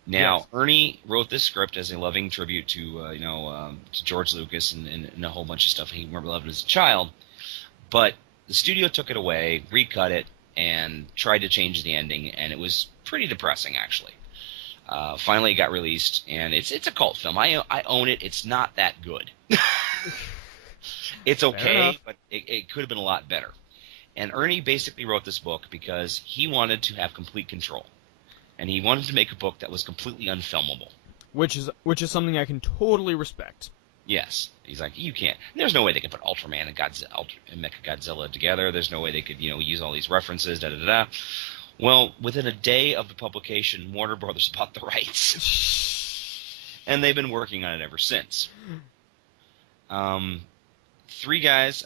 Now, yes. Ernie wrote this script as a loving tribute to to George Lucas and a whole bunch of stuff he loved as a child, but the studio took it away, recut it, and tried to change the ending, and it was pretty depressing, actually. Finally, it got released, and it's a cult film. I own it. It's not that good. It's okay, but it could have been a lot better. And Ernie basically wrote this book because he wanted to have complete control. And he wanted to make a book that was completely unfilmable. Which is something I can totally respect. Yes. He's like, you can't. There's no way they could put Ultraman and Mechagodzilla together. There's no way they could, use all these references, da-da-da-da. Well, within a day of the publication, Warner Brothers bought the rights. And they've been working on it ever since. 3 guys,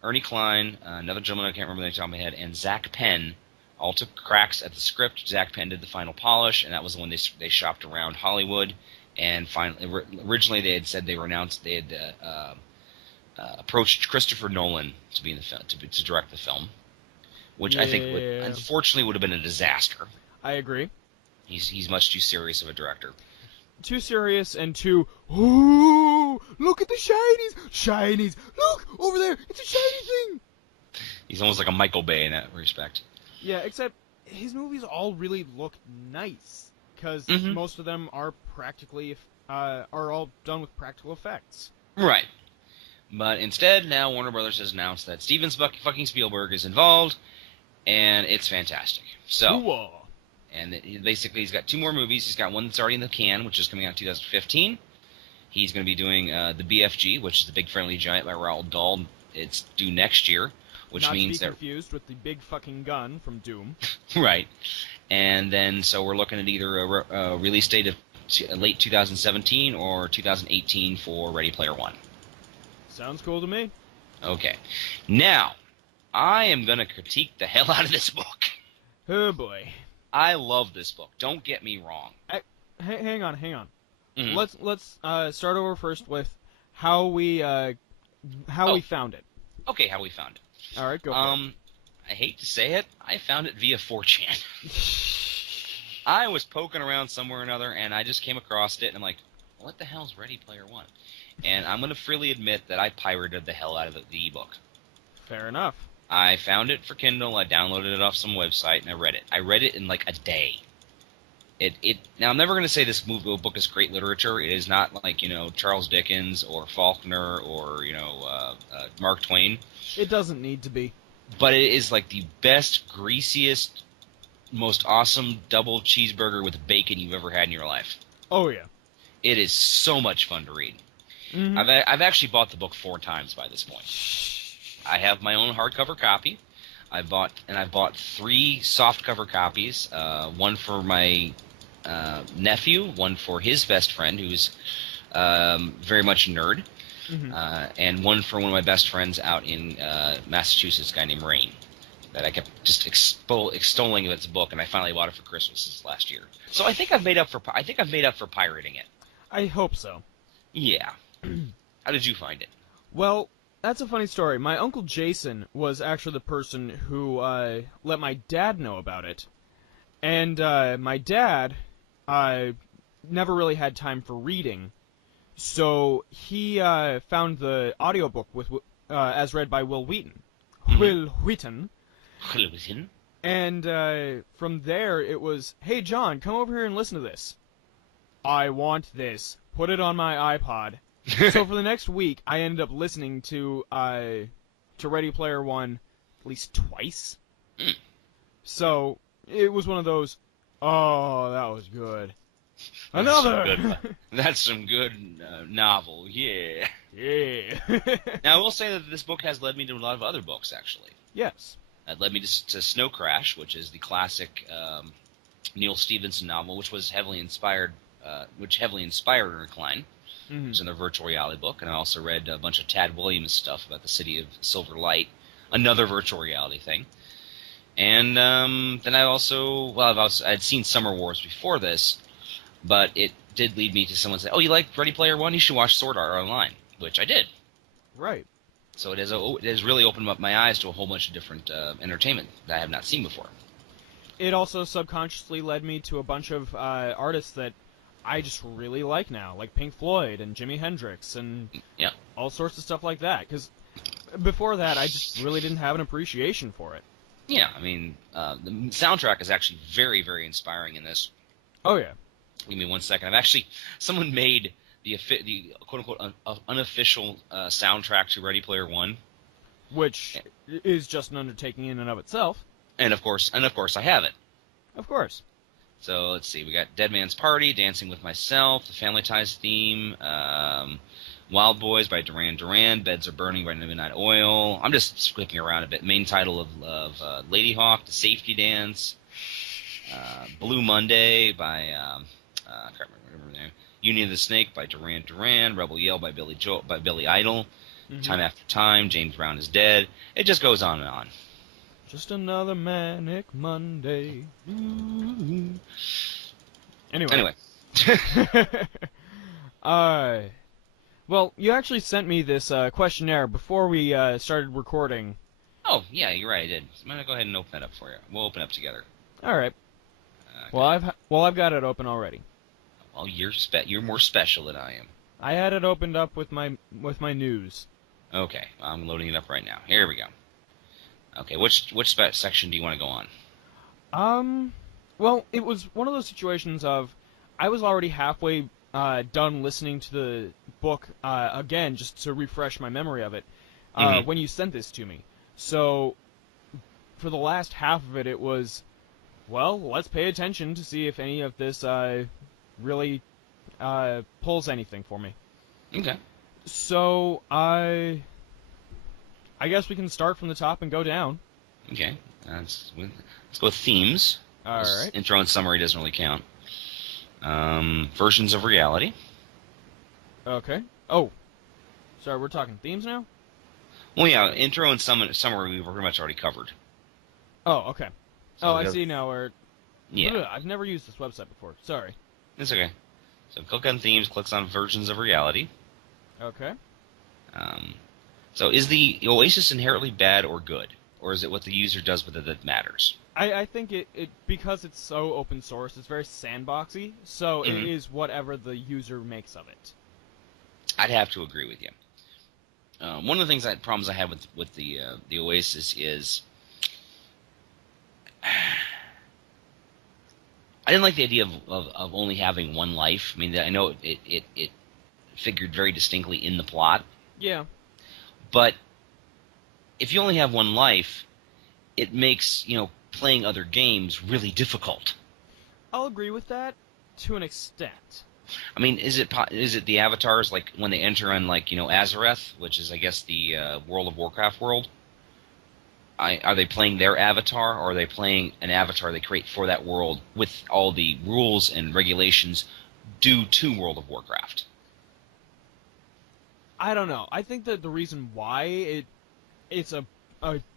Ernie Cline, another gentleman I can't remember the name off the top of my head, and Zach Penn, all took cracks at the script. Zach Penn did the final polish, and that was the one they shopped around Hollywood. And finally, originally they had said they had approached Christopher Nolan to be in the film, to direct the film. which I think unfortunately would have been a disaster. I agree. He's much too serious of a director. Too serious and too, ooh, look at the shinies! Shinies! Look! Over there! It's a shiny thing! He's almost like a Michael Bay in that respect. Yeah, except his movies all really look nice. Because most of them are are all done with practical effects. Right. But instead, now Warner Brothers has announced that Steven fucking Spielberg is involved, and it's fantastic. So... Cool. And basically, he's got 2 more movies. He's got one that's already in the can, which is coming out in 2015. He's going to be doing the BFG, which is the Big Friendly Giant by Roald Dahl. It's due next year, which means Not to be confused with the big fucking gun from Doom. Right. And then, so we're looking at either a release date of late 2017 or 2018 for Ready Player One. Sounds cool to me. Okay. Now, I am going to critique the hell out of this book. Oh boy. I love this book. Don't get me wrong. Hang on. Mm-hmm. Let's start over first with how we found it. Okay, how we found it. All right, go for it. I hate to say it, I found it via 4chan. I was poking around somewhere or another, and I just came across it, and I'm like, what the hell's Ready Player One? And I'm going to freely admit that I pirated the hell out of the ebook. Fair enough. I found it for Kindle, I downloaded it off some website, and I read it. I read it in like a day. Now, I'm never going to say this book is great literature. It is not like, Charles Dickens or Faulkner or, Mark Twain. It doesn't need to be. But it is like the best, greasiest, most awesome double cheeseburger with bacon you've ever had in your life. Oh, yeah. It is so much fun to read. Mm-hmm. I've actually bought the book 4 times by this point. I have my own hardcover copy. I've bought 3 softcover copies. One for my nephew, one for his best friend, who's very much a nerd, and one for one of my best friends out in Massachusetts, a guy named Rain, that I kept just extolling its book, and I finally bought it for Christmas this last year. So I think I've made up for pirating it. I hope so. Yeah. How did you find it? Well, that's a funny story. My Uncle Jason was actually the person who let my dad know about it. And my dad never really had time for reading, so he found the audiobook as read by Will Wheaton. Will Wheaton. And from there it was, hey John, come over here and listen to this. I want this. Put it on my iPod. So for the next week, I ended up listening to Ready Player One at least twice. So it was one of those, oh, that was good. Another! That's some good novel, yeah. Yeah. Now, I will say that this book has led me to a lot of other books, actually. Yes. It led me to Snow Crash, which is the classic Neil Stephenson novel, which heavily inspired Recline. It was in their virtual reality book, and I also read a bunch of Tad Williams stuff about the city of Silver Light, another virtual reality thing. And then I'd seen Summer Wars before this, but it did lead me to someone say, oh, you like Ready Player One? You should watch Sword Art Online, which I did. Right. So it has really opened up my eyes to a whole bunch of different entertainment that I have not seen before. It also subconsciously led me to a bunch of artists that I just really like now, like Pink Floyd and Jimi Hendrix and all sorts of stuff like that. Because before that, I just really didn't have an appreciation for it. Yeah, I mean, the soundtrack is actually very, very inspiring in this. Oh, yeah. Give me 1 second. Someone made the quote-unquote unofficial soundtrack to Ready Player One. Which is just an undertaking in and of itself. And of course I have it. Of course. So let's see, we got Dead Man's Party, Dancing with Myself, the Family Ties theme, Wild Boys by Duran Duran, Beds Are Burning by Midnight Oil. I'm just skipping around a bit. Main title of Lady Hawk, The Safety Dance, Blue Monday by I can't remember the name. Union of the Snake by Duran Duran, Rebel Yell by Billy Idol, Time After Time, James Brown is Dead. It just goes on and on. Just another manic Monday. Anyway. Well, you actually sent me this questionnaire before we started recording. Oh, yeah, you're right. I did. So I'm gonna go ahead and open that up for you. We'll open up together. All right. Okay. Well, I've got it open already. Well, you're more special than I am. I had it opened up with my news. Okay, I'm loading it up right now. Here we go. Okay, which section do you want to go on? Well, it was one of those situations of I was already halfway done listening to the book again just to refresh my memory of it when you sent this to me. So for the last half of it, it was, well, let's pay attention to see if any of this really pulls anything for me. Okay. So I guess we can start from the top and go down. Okay. Let's go with themes. All right. Intro and summary doesn't really count. Versions of reality. Okay. Oh, sorry, we're talking themes now? Well, yeah, intro and summary we pretty much already covered. Oh, okay. So I see now where... Yeah. Ugh, I've never used this website before. Sorry. It's okay. So click on themes, clicks on versions of reality. Okay. So is the Oasis inherently bad or good? Or is it what the user does with it that matters? I think it because it's so open source, it's very sandboxy, so it is whatever the user makes of it. I'd have to agree with you. One of the problems I have with the Oasis is I didn't like the idea of only having one life. I mean, I know it figured very distinctly in the plot. Yeah. But if you only have one life, it makes, playing other games really difficult. I'll agree with that to an extent. I mean, is it the avatars, like when they enter on, like, Azareth, which is, I guess, the World of Warcraft world? Are they playing their avatar, or are they playing an avatar they create for that world with all the rules and regulations due to World of Warcraft? I don't know. I think that the reason why it's a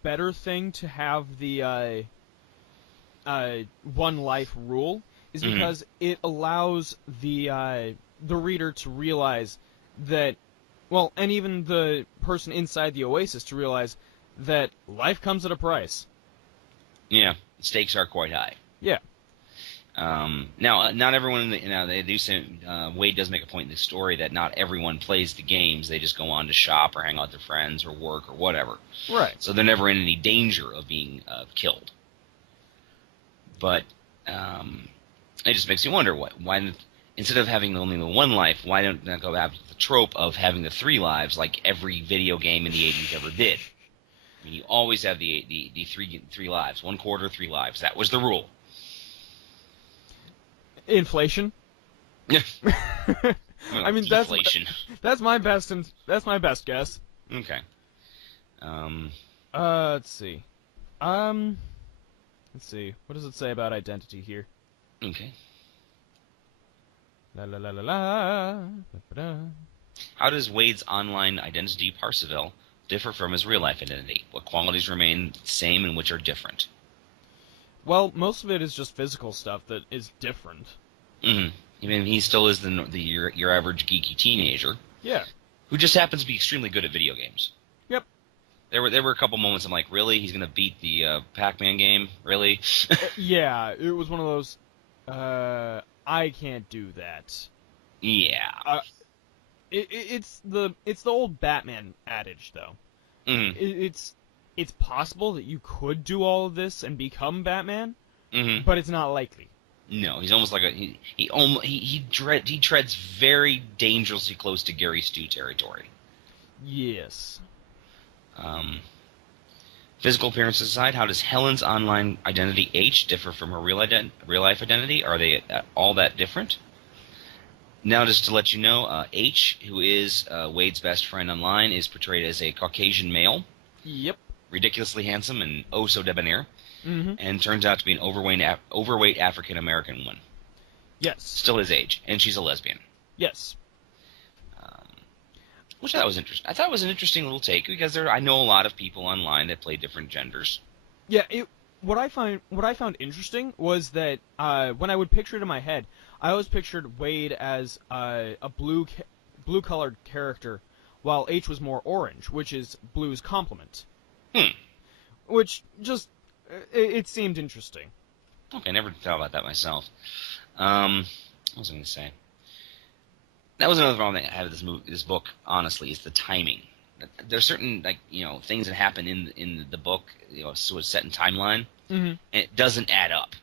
better thing to have the one life rule is because it allows the reader to realize that, well, and even the person inside the Oasis to realize that life comes at a price. Yeah, the stakes are quite high. Yeah. Now, not everyone. They do say Wade does make a point in the story that not everyone plays the games. They just go on to shop or hang out with their friends or work or whatever. Right. So they're never in any danger of being killed. But it just makes you wonder why instead of having only the one life, why don't they go have the trope of having the 3 lives like every video game in the 80s ever did? I mean, you always have the three lives, 1/4, 3 lives. That was the rule. Inflation. I mean, deflation. That's my best guess. Okay. Let's see. What does it say about identity here? Okay. La la la la la. Ba-ba-da. How does Wade's online identity, Parsifal, differ from his real-life identity? What qualities remain the same and which are different? Well, most of it is just physical stuff that is different. I mean, he still is your average geeky teenager. Yeah. Who just happens to be extremely good at video games. Yep. There were a couple moments I'm like, really? He's gonna beat the Pac-Man game? Really? Yeah, it was one of those. I can't do that. Yeah. It's the old Batman adage, though. It's possible that you could do all of this and become Batman, but it's not likely. No, he's almost like he treads very dangerously close to Gary Stu territory. Yes. Physical appearances aside, how does Helen's online identity H differ from her real life identity? Are they all that different? Now, just to let you know, H, who is Wade's best friend online, is portrayed as a Caucasian male. Yep. Ridiculously handsome and oh so debonair. And turns out to be an overweight African-American woman. Yes. Still his age, and she's a lesbian. Yes. Which I thought was interesting. I thought it was an interesting little take because I know a lot of people online that play different genders. Yeah. What I found interesting was that when I would picture it in my head, I always pictured Wade as a blue-colored character, while H was more orange, which is Blue's complement. which just it seemed interesting. Okay, I never thought about that myself. What was I going to say? That was another problem that I had with this book, honestly, is the timing. There's certain, things that happen in the book, so it's set in timeline, and it doesn't add up.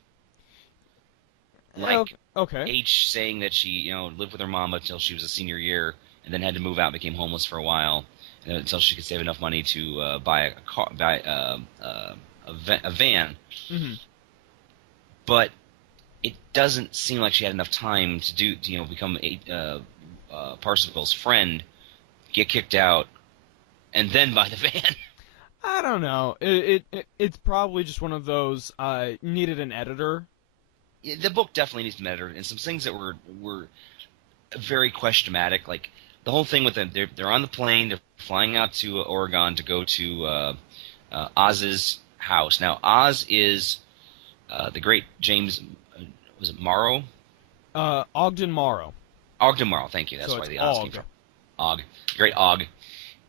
Like, okay. H saying that she, lived with her mom until she was a senior year, and then had to move out, became homeless for a while, until she could save enough money to buy a van. Mm-hmm. But it doesn't seem like she had enough time to become Parsifal's friend, get kicked out, and then buy the van. I don't know. It's probably just one of those needed an editor. The book definitely needs an editor, and some things that were very questionmatic, like the whole thing with them. They're on the plane, they're flying out to Oregon to go to Oz's house. Now, Oz is the great James. Was it Morrow? Ogden Morrow. Ogden Morrow, thank you. That's so why the Oz came from. Og. Great Og.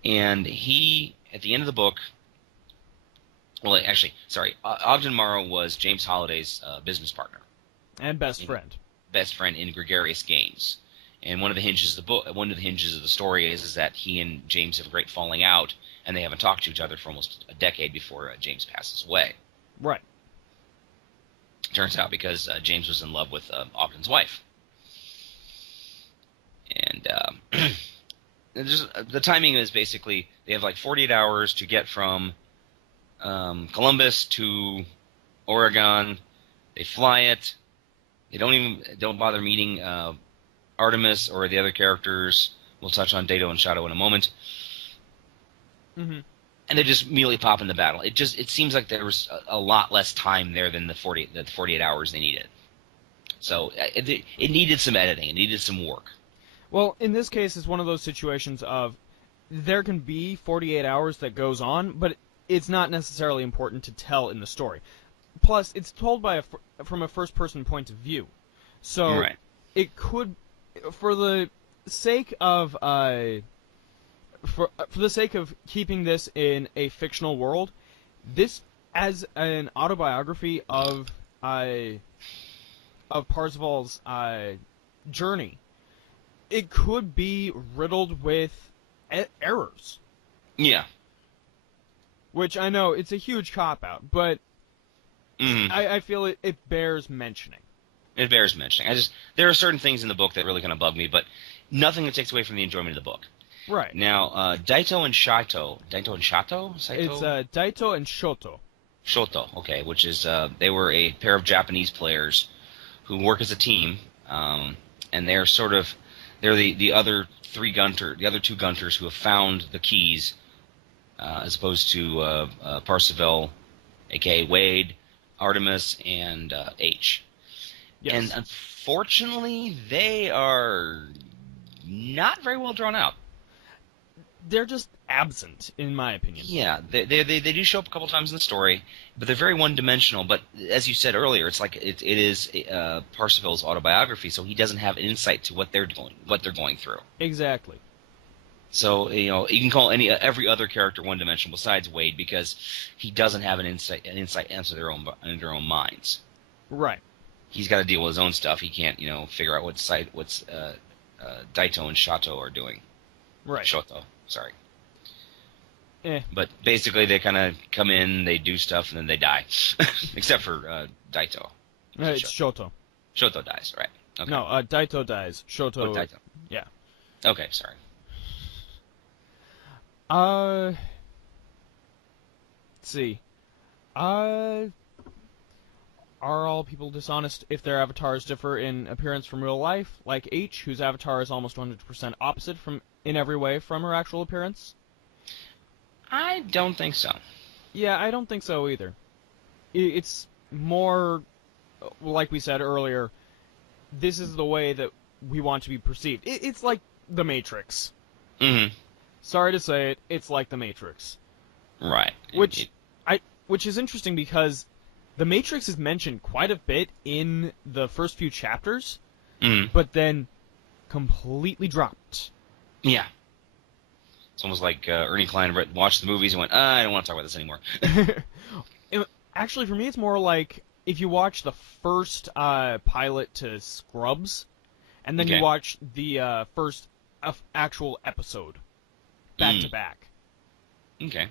And he, at the end of the book, well, actually, sorry, Ogden Morrow was James Holliday's business partner. And best friend. Best friend in gregarious games. And one of the hinges of the story is that he and James have a great falling out, and they haven't talked to each other for almost a decade before James passes away. Right. Turns out because James was in love with Ogden's wife. And the timing is basically they have like 48 hours to get from Columbus to Oregon. They fly it. They don't bother meeting Artemis or the other characters. We'll touch on Dato and Shadow in a moment. Mm-hmm. And they just immediately pop into battle. It seems like there was a lot less time there than the 48 hours they needed. So it needed some editing. It needed some work. Well, in this case, it's one of those situations of there can be 48 hours that goes on, but it's not necessarily important to tell in the story. Plus, it's told from a first-person point of view. So right. It could, for the sake of for the sake of keeping this in a fictional world, this as an autobiography of Parzival's journey, it could be riddled with errors. Yeah. Which I know it's a huge cop-out, but I feel it bears mentioning. It bears mentioning. There are certain things in the book that really kind of bug me, but nothing that takes away from the enjoyment of the book. Right. Now, Daito and Shato. Daito and Shato? Saito? It's Daito and Shoto. Shoto, okay, which is they were a pair of Japanese players who work as a team, and they're the other two Gunters who have found the keys, as opposed to Parzival, aka Wade, Artemis, and H. Yes. And unfortunately, they are not very well drawn out. They're just absent, in my opinion. Yeah, they do show up a couple times in the story, but they're very one-dimensional. But as you said earlier, it's like it is Parzival's autobiography, so he doesn't have insight to what they're going through. Exactly. So you can call every other character one-dimensional besides Wade because he doesn't have an insight into their own minds. Right. He's got to deal with his own stuff. He can't figure out what's Daito and Shato are doing. Right. Shoto. Sorry. But basically, they kind of come in, they do stuff, and then they die. Except for Daito. It's Shoto. Shoto dies, right. Okay. No, Daito dies. Shoto... Oh, Daito. Yeah. Okay, sorry. Let's see. Are all people dishonest if their avatars differ in appearance from real life, like H, whose avatar is almost 100% opposite in every way from her actual appearance? I don't think so. Yeah, I don't think so either. It's more, like we said earlier, this is the way that we want to be perceived. It's like The Matrix. Mm-hmm. Sorry to say it, it's like The Matrix. Right. Which is interesting because The Matrix is mentioned quite a bit in the first few chapters, but then completely dropped. Yeah. It's almost like Ernie Klein watched the movies and went, I don't want to talk about this anymore. Actually, for me, it's more like if you watch the first pilot to Scrubs, and then you watch the first actual episode back to back. Okay.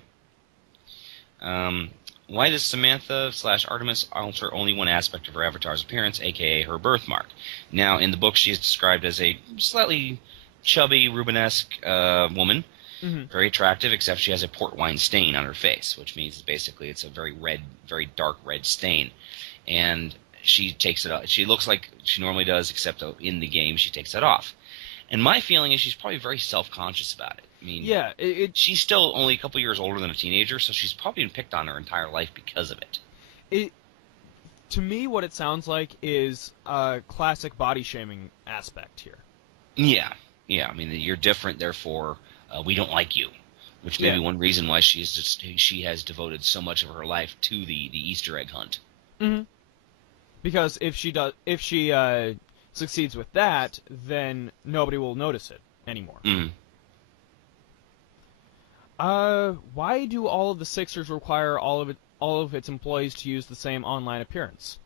Why does Samantha / Artemis alter only one aspect of her avatar's appearance, aka her birthmark? Now, in the book, she is described as a slightly chubby, Rubenesque woman. Mm-hmm. Very attractive, except she has a port wine stain on her face, which means basically it's a very dark red stain. And she takes it off. She looks like she normally does, except in the game she takes that off. And my feeling is she's probably very self-conscious about it. I mean, yeah, she's still only a couple years older than a teenager, so she's probably been picked on her entire life because of it. To me, what it sounds like is a classic body shaming aspect here. Yeah. I mean, you're different, therefore we don't like you, which may be one reason why she has devoted so much of her life to the Easter egg hunt. Mm-hmm. Because if she succeeds with that, then nobody will notice it anymore. Mm-hmm. Why do all of the Sixers require all of its employees to use the same online appearance?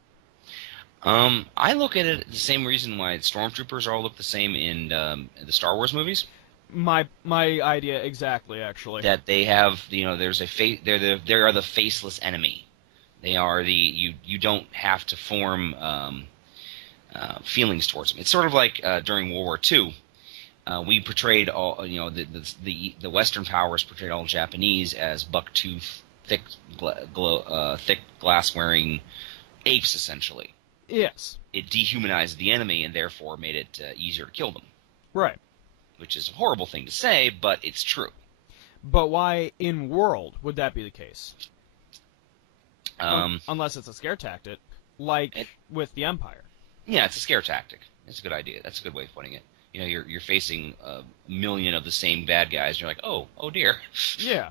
I look at it the same reason why stormtroopers all look the same in the Star Wars movies. My idea exactly, actually. That they have, there's they are the faceless enemy. They are you don't have to form feelings towards them. It's sort of like during World War II. We portrayed all, the Western powers portrayed all Japanese as buck-toothed, thick glass-wearing apes, essentially. Yes. It dehumanized the enemy and therefore made it easier to kill them. Right. Which is a horrible thing to say, but it's true. But why in world would that be the case? Unless it's a scare tactic, with the Empire. Yeah, it's a scare tactic. It's a good idea. That's a good way of putting it. You're facing a million of the same bad guys, and you're like, oh dear. Yeah.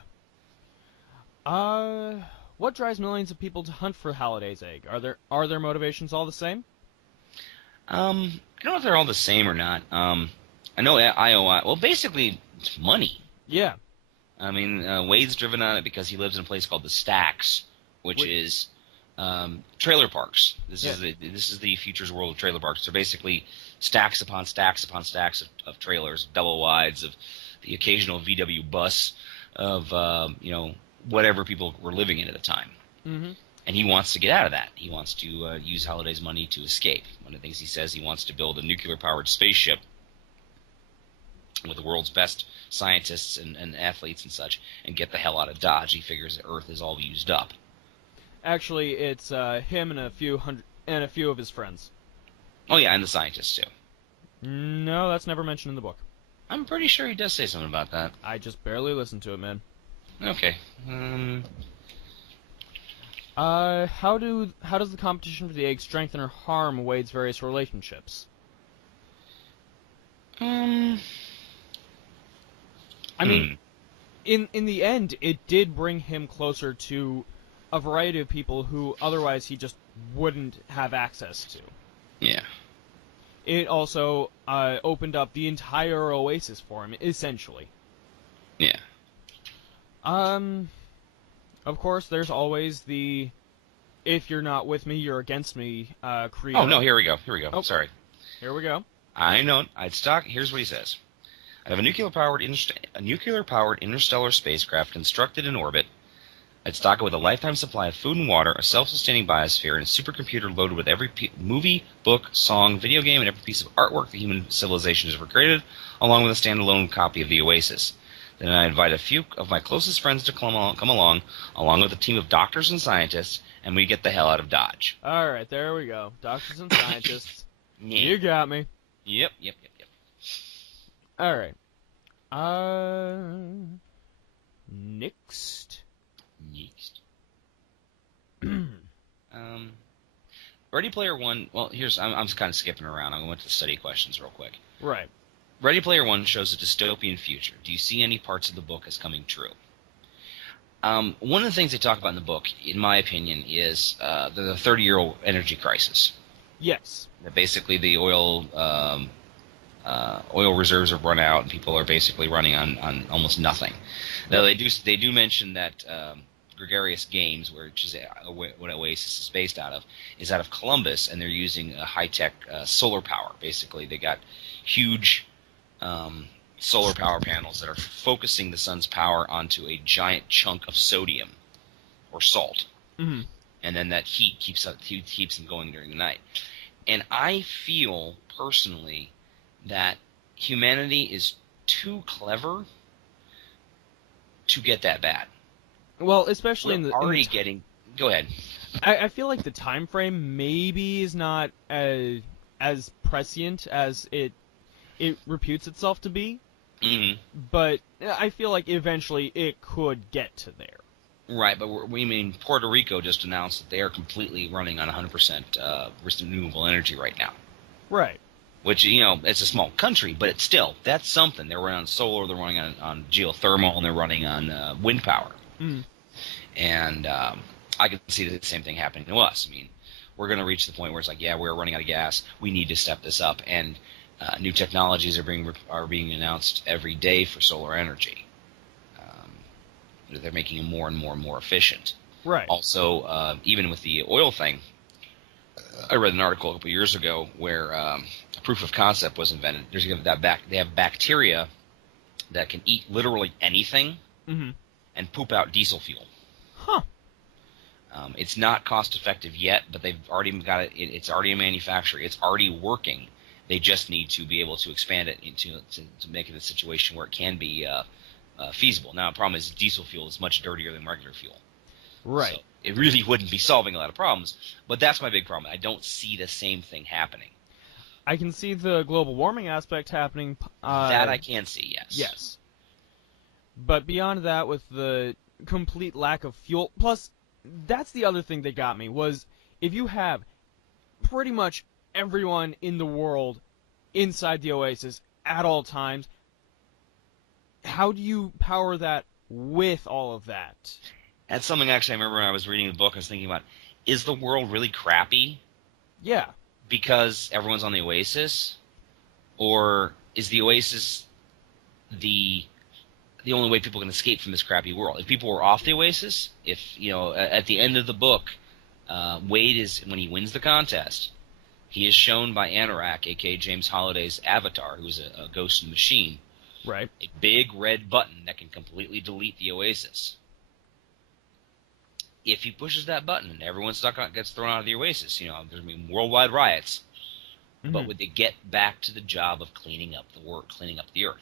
What drives millions of people to hunt for Halliday's egg? Are their motivations all the same? I don't know if they're all the same or not. I know IOI. Well, basically, it's money. Yeah. I mean, Wade's driven on it because he lives in a place called the Stacks, which is trailer parks. This is the future's world of trailer parks. They're basically stacks upon stacks upon stacks of trailers, double wides, of the occasional VW bus, of whatever people were living in at the time. Mm-hmm. And he wants to get out of that. He wants to use Halliday's money to escape. One of the things he says, he wants to build a nuclear-powered spaceship with the world's best scientists and athletes and such, and get the hell out of Dodge. He figures that Earth is all used up. Actually, it's him and a few of his friends. Oh yeah, and the scientists too. No, that's never mentioned in the book. I'm pretty sure he does say something about that. I just barely listened to it, man. Okay. How does the competition for the egg strengthen or harm Wade's various relationships? I mean, in the end, it did bring him closer to a variety of people who otherwise he just wouldn't have access to. Yeah. It also opened up the entire oasis for him, essentially. Yeah. Of course, there's always the "if you're not with me, you're against me" credo. Oh no, here we go. Oh. Sorry. Here we go. I know. Here's what he says. I have a nuclear-powered interstellar spacecraft constructed in orbit. I'd stock it with a lifetime supply of food and water, a self-sustaining biosphere, and a supercomputer loaded with every movie, book, song, video game, and every piece of artwork the human civilization has ever created, along with a standalone copy of the Oasis. Then I invite a few of my closest friends to come along with a team of doctors and scientists, and we get the hell out of Dodge. All right, there we go. Doctors and scientists. Yeah. You got me. Yep. All right. Next. Ready Player One. Well, I'm kind of skipping around. I'm going to the study questions real quick. Right. Ready Player One shows a dystopian future. Do you see any parts of the book as coming true? One of the things they talk about in the book, in my opinion, is the 30-year energy crisis. Yes. That basically the oil oil reserves have run out, and people are basically running on almost nothing. Now they do mention that Gregarious Games, which is what Oasis is based out of, is out of Columbus, and they're using high-tech solar power. Basically, they got huge solar power panels that are focusing the sun's power onto a giant chunk of sodium or salt, Mm-hmm. and then that heat keeps them going during the night. And I feel personally that humanity is too clever to get that bad. Well, especially Go ahead. I feel like the time frame maybe is not as prescient as it reputes itself to be, Mm-hmm. but I feel like eventually it could get to there. Right, but Puerto Rico just announced that they are completely running on 100% renewable energy right now. Right. Which, it's a small country, but it's still, that's something. They're running on solar, they're running on geothermal, and they're running on wind power. Mm. And I can see the same thing happening to us. I mean, we're going to reach the point where it's like, yeah, we're running out of gas. We need to step this up. And new technologies are being announced every day for solar energy. They're making it more and more and more efficient. Right. Also, even with the oil thing, I read an article a couple years ago where a proof of concept was invented. They have bacteria that can eat literally anything Mm-hmm. and poop out diesel fuel. Huh. It's not cost effective yet, but they've already got it. It's already in manufacture. It's already working. They just need to be able to expand it to make it a situation where it can be feasible. Now, the problem is diesel fuel is much dirtier than regular fuel. Right. So it really wouldn't be solving a lot of problems. But that's my big problem. I don't see the same thing happening. I can see the global warming aspect happening. That I can see, yes. Yes. But beyond that, with the complete lack of fuel, plus that's the other thing that got me, was if you have pretty much everyone in the world inside the Oasis at all times, how do you power that with all of that? That's something actually I remember when I was reading the book, I was thinking about, is the world really crappy Yeah. because everyone's on the Oasis? Or is the Oasis the only way people can escape from this crappy world? If people were off the Oasis, at the end of the book, Wade is, when he wins the contest, he is shown by Anorak, a.k.a. James Holliday's avatar, who's a ghost in the machine, Right. a big red button that can completely delete the Oasis. If he pushes that button and everyone gets thrown out of the Oasis, there's going to be worldwide riots. Mm-hmm. But would they get back to the job of cleaning up the Earth?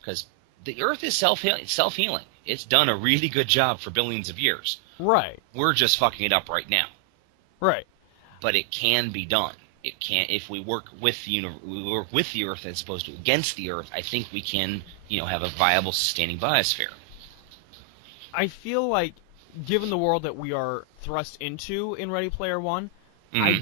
Because the Earth is self-healing. It's done a really good job for billions of years. Right. We're just fucking it up right now. Right. But it can be done. It can, if we work with the Earth as opposed to against the Earth. I think we can, have a viable, sustaining biosphere. I feel like, given the world that we are thrust into in Ready Player One, Mm-hmm.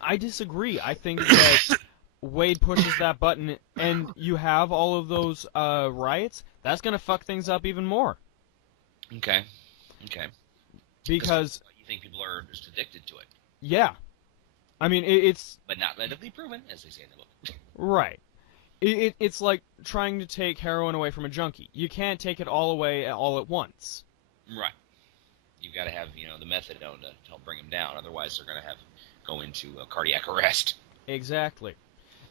I disagree. I think that Wade pushes that button and you have all of those riots. That's going to fuck things up even more. Okay. Because you think people are just addicted to it. Yeah. I mean, it's... But not medically proven, as they say in the book. Right. It's like trying to take heroin away from a junkie. You can't take it all away all at once. Right. You've got to have, the methadone to help bring them down. Otherwise, they're going to go into a cardiac arrest. Exactly.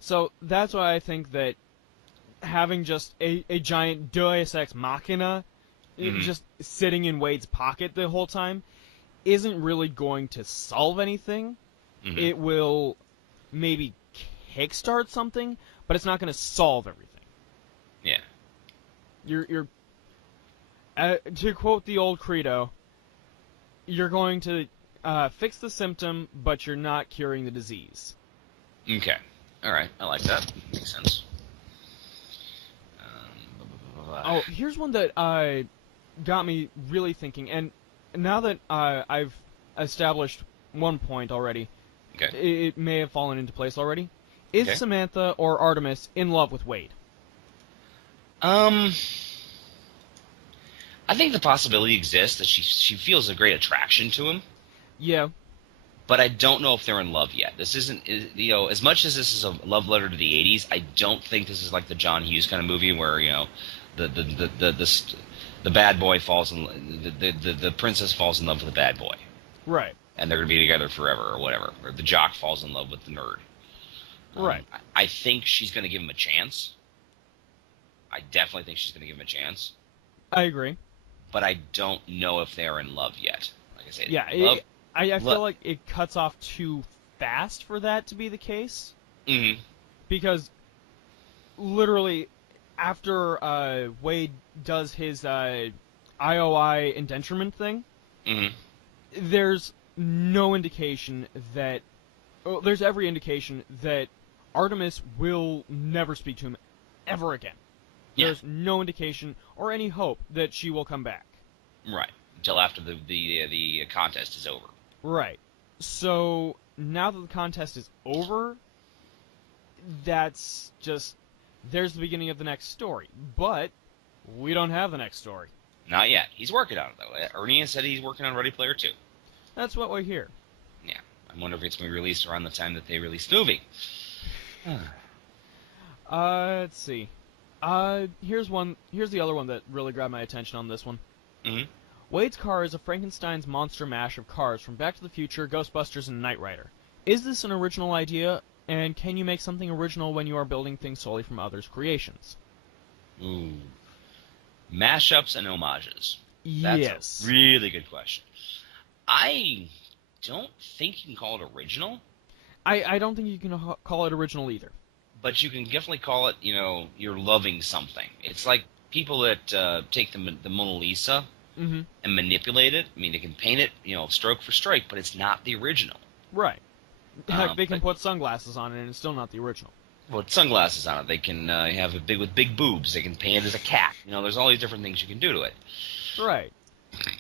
So that's why I think that having just a giant Deus Ex Machina just sitting in Wade's pocket the whole time isn't really going to solve anything. Mm-hmm. It will maybe kickstart something, but it's not going to solve everything. Yeah. You're to quote the old credo, you're going to fix the symptom, but you're not curing the disease. Okay. All right. I like that. Makes sense. Oh, here's one that got me really thinking, and now that I've established one point already, okay. It may have fallen into place already. Is Samantha or Artemis in love with Wade? I think the possibility exists that she feels a great attraction to him. Yeah. but I don't know if they're in love yet. This isn't, as much as this is a love letter to the '80s, I don't think this is like the John Hughes kind of movie where the bad boy falls in the princess falls in love with the bad boy, Right. and they're gonna be together forever or whatever, or the jock falls in love with the nerd. Right. I think she's gonna give him a chance. I definitely think she's gonna give him a chance, I agree. but I don't know if they're in love yet. Like I said, Yeah, I feel like it cuts off too fast for that to be the case. Mhm. Because literally, after Wade does his IOI indenturement thing, Mhm. there's no indication that... there's every indication that Artemis will never speak to him ever again. Yeah. There's no indication or any hope that she will come back. Right. Until after the contest is over. Right. So, now that the contest is over, that's just... there's the beginning of the next story. But, we don't have the next story. Not yet. He's working on it, though. Ernie has said he's working on Ready Player 2. That's what we hear. Yeah. I wonder if it's going to be released around the time that they release the movie. Let's see. Here's the other one that really grabbed my attention on this one. Mhm. Wade's car is a Frankenstein's monster mash of cars from Back to the Future, Ghostbusters, and Knight Rider. Is this an original idea, and can you make something original when you are building things solely from others' creations? Ooh. Mashups and homages. That's Yes. a really good question. I don't think you can call it original, I don't think you can call it original either. but you can definitely call it, you're loving something. It's like people that take the Mona Lisa Mm-hmm. and manipulate it. I mean, they can paint it, stroke for stroke, but it's not the original. Right. Heck, they can but- put sunglasses on it, and it's still not the original. Well, with sunglasses on it, they can have it with big boobs. They can paint it as a cat. There's all these different things you can do to it. Right.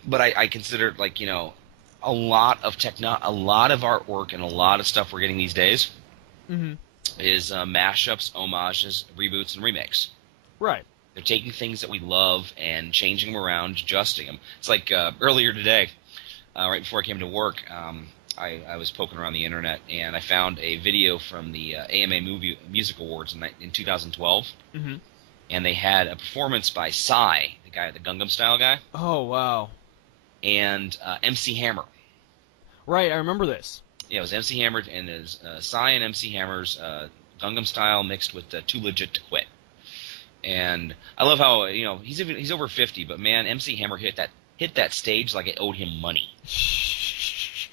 But I consider it like, a lot of artwork and a lot of stuff we're getting these days Mm-hmm. is mashups, homages, reboots, and remakes. Right. They're taking things that we love and changing them around, adjusting them. It's like earlier today, right before I came to work, I was poking around the internet, and I found a video from the AMA Music Awards in 2012, Mm-hmm. and they had a performance by Psy, the guy, the Gangnam Style guy, Oh, wow. and MC Hammer. Right, I remember this. Yeah, it was MC Hammer, and it was Psy and MC Hammer's Gangnam Style mixed with Too Legit to Quit. And I love how he's over 50, but man, MC Hammer hit that stage like it owed him money. Which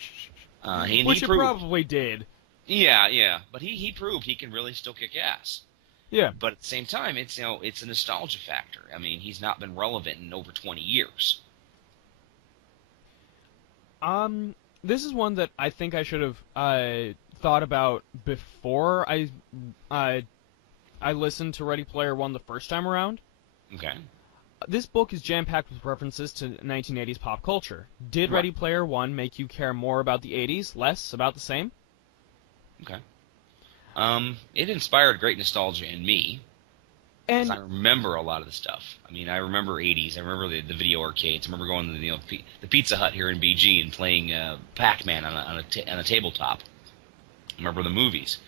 he it proved, probably did. yeah, but he proved he can really still kick ass. Yeah. But at the same time, it's a nostalgia factor. I mean, he's not been relevant in over 20 years. This is one that I think I should have thought about before I listened to Ready Player One the first time around. Okay. This book is jam-packed with references to 1980s pop culture. Did Right. Ready Player One make you care more about the 80s, less, about the same? Okay. It inspired great nostalgia in me. 'Cause And I remember a lot of the stuff. I mean, I remember 80s. I remember the video arcades. I remember going to the Pizza Hut here in BG and playing Pac-Man on a tabletop. I remember the movies.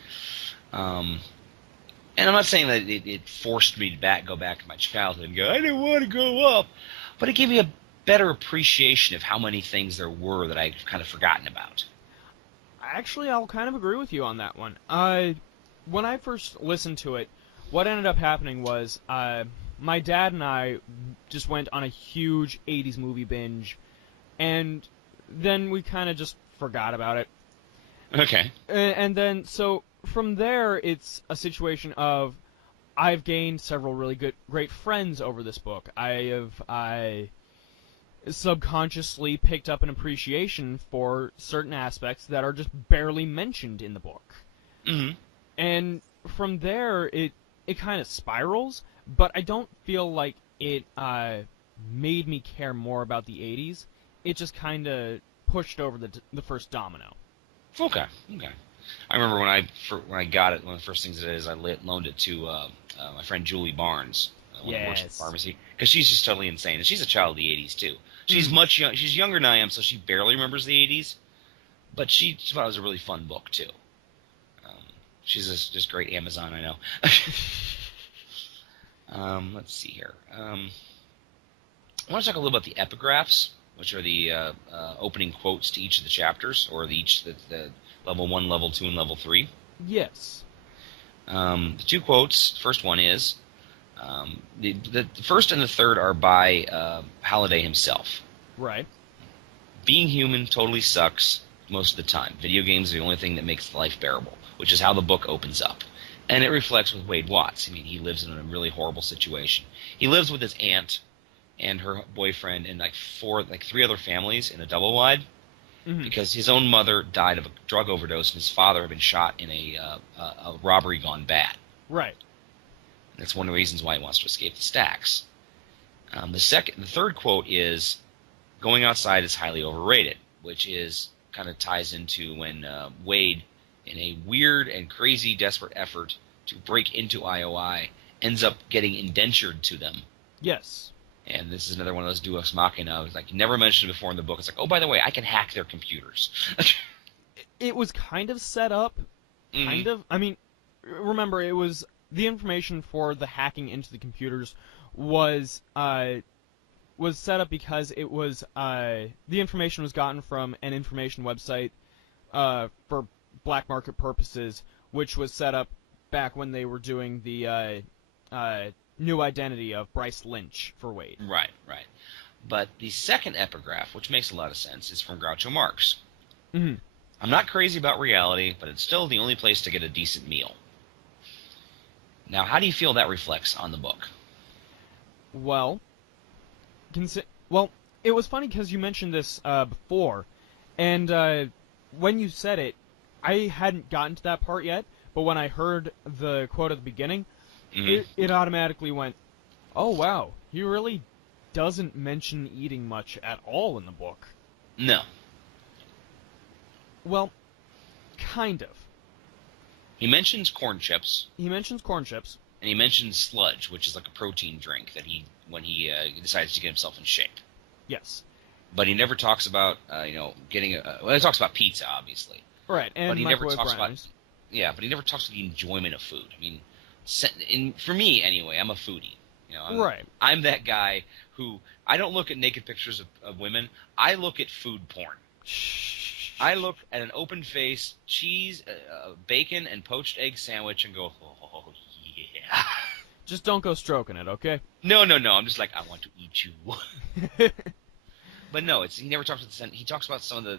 And I'm not saying that it forced me to go back to my childhood and go, I didn't want to grow up. But it gave me a better appreciation of how many things there were that I'd kind of forgotten about. actually, I'll kind of agree with you on that one. When I first listened to it, what ended up happening was my dad and I just went on a huge 80s movie binge, and then we kind of just forgot about it. Okay. And then, so from there, it's a situation of I've gained several really great friends over this book. I subconsciously picked up an appreciation for certain aspects that are just barely mentioned in the book. Mm-hmm. And from there, it kind of spirals, but I don't feel like it made me care more about the 80s. It just kind of pushed over the first domino. Okay. I remember when I got it, one of the first things it is, I loaned it to my friend Julie Barnes, one who works at the pharmacy, because she's just totally insane, and she's a child of the 80s too. She's She's younger than I am, so she barely remembers the 80s. but she thought it was a really fun book too. She's just great Amazon, I know. Let's see here. I want to talk a little about the epigraphs, which are the opening quotes to each of the chapters, or the level 1, level 2, and level 3. Yes. The two quotes, first one is, the first and the third are by Halliday himself. Right. Being human totally sucks most of the time. Video games are the only thing that makes life bearable, which is how the book opens up. And it reflects with Wade Watts. I mean, he lives in a really horrible situation. He lives with his aunt and her boyfriend and three other families in a double wide, because his own mother died of a drug overdose and his father had been shot in a robbery gone bad. Right. That's one of the reasons why he wants to escape the stacks. The third quote is, "Going outside is highly overrated," which kind of ties into when Wade, in a weird and crazy desperate effort to break into IOI, ends up getting indentured to them. Yes. And this is another one of those Deus Machina. It's like, never mentioned before in the book. It's like, oh, by the way, I can hack their computers. It was kind of set up. Kind of. I mean, remember, it was the information for the hacking into the computers was set up because it was the information was gotten from an information website for black market purposes, which was set up back when they were doing the new identity of Bryce Lynch for Wade. Right. But the second epigraph, which makes a lot of sense, is from Groucho Marx. Mm-hmm. I'm not crazy about reality, but it's still the only place to get a decent meal. Now, how do you feel that reflects on the book? Well, it was funny because you mentioned this before, and when you said it, I hadn't gotten to that part yet, but when I heard the quote at the beginning, it automatically went, oh wow, he really doesn't mention eating much at all in the book. No. Well, kind of. He mentions corn chips. And he mentions sludge, which is like a protein drink that when he decides to get himself in shape. Yes. But he never talks about, getting well, he talks about pizza, obviously. Right, and but he never microwave talks brownies. but he never talks about the enjoyment of food. I mean, for me anyway, I'm a foodie. Right. I'm that guy who, I don't look at naked pictures of women. I look at food porn. I look at an open face, cheese, bacon, and poached egg sandwich and go, oh yeah. Just don't go stroking it, okay? No. I'm just like, I want to eat you. But no, he never talks about he talks about some of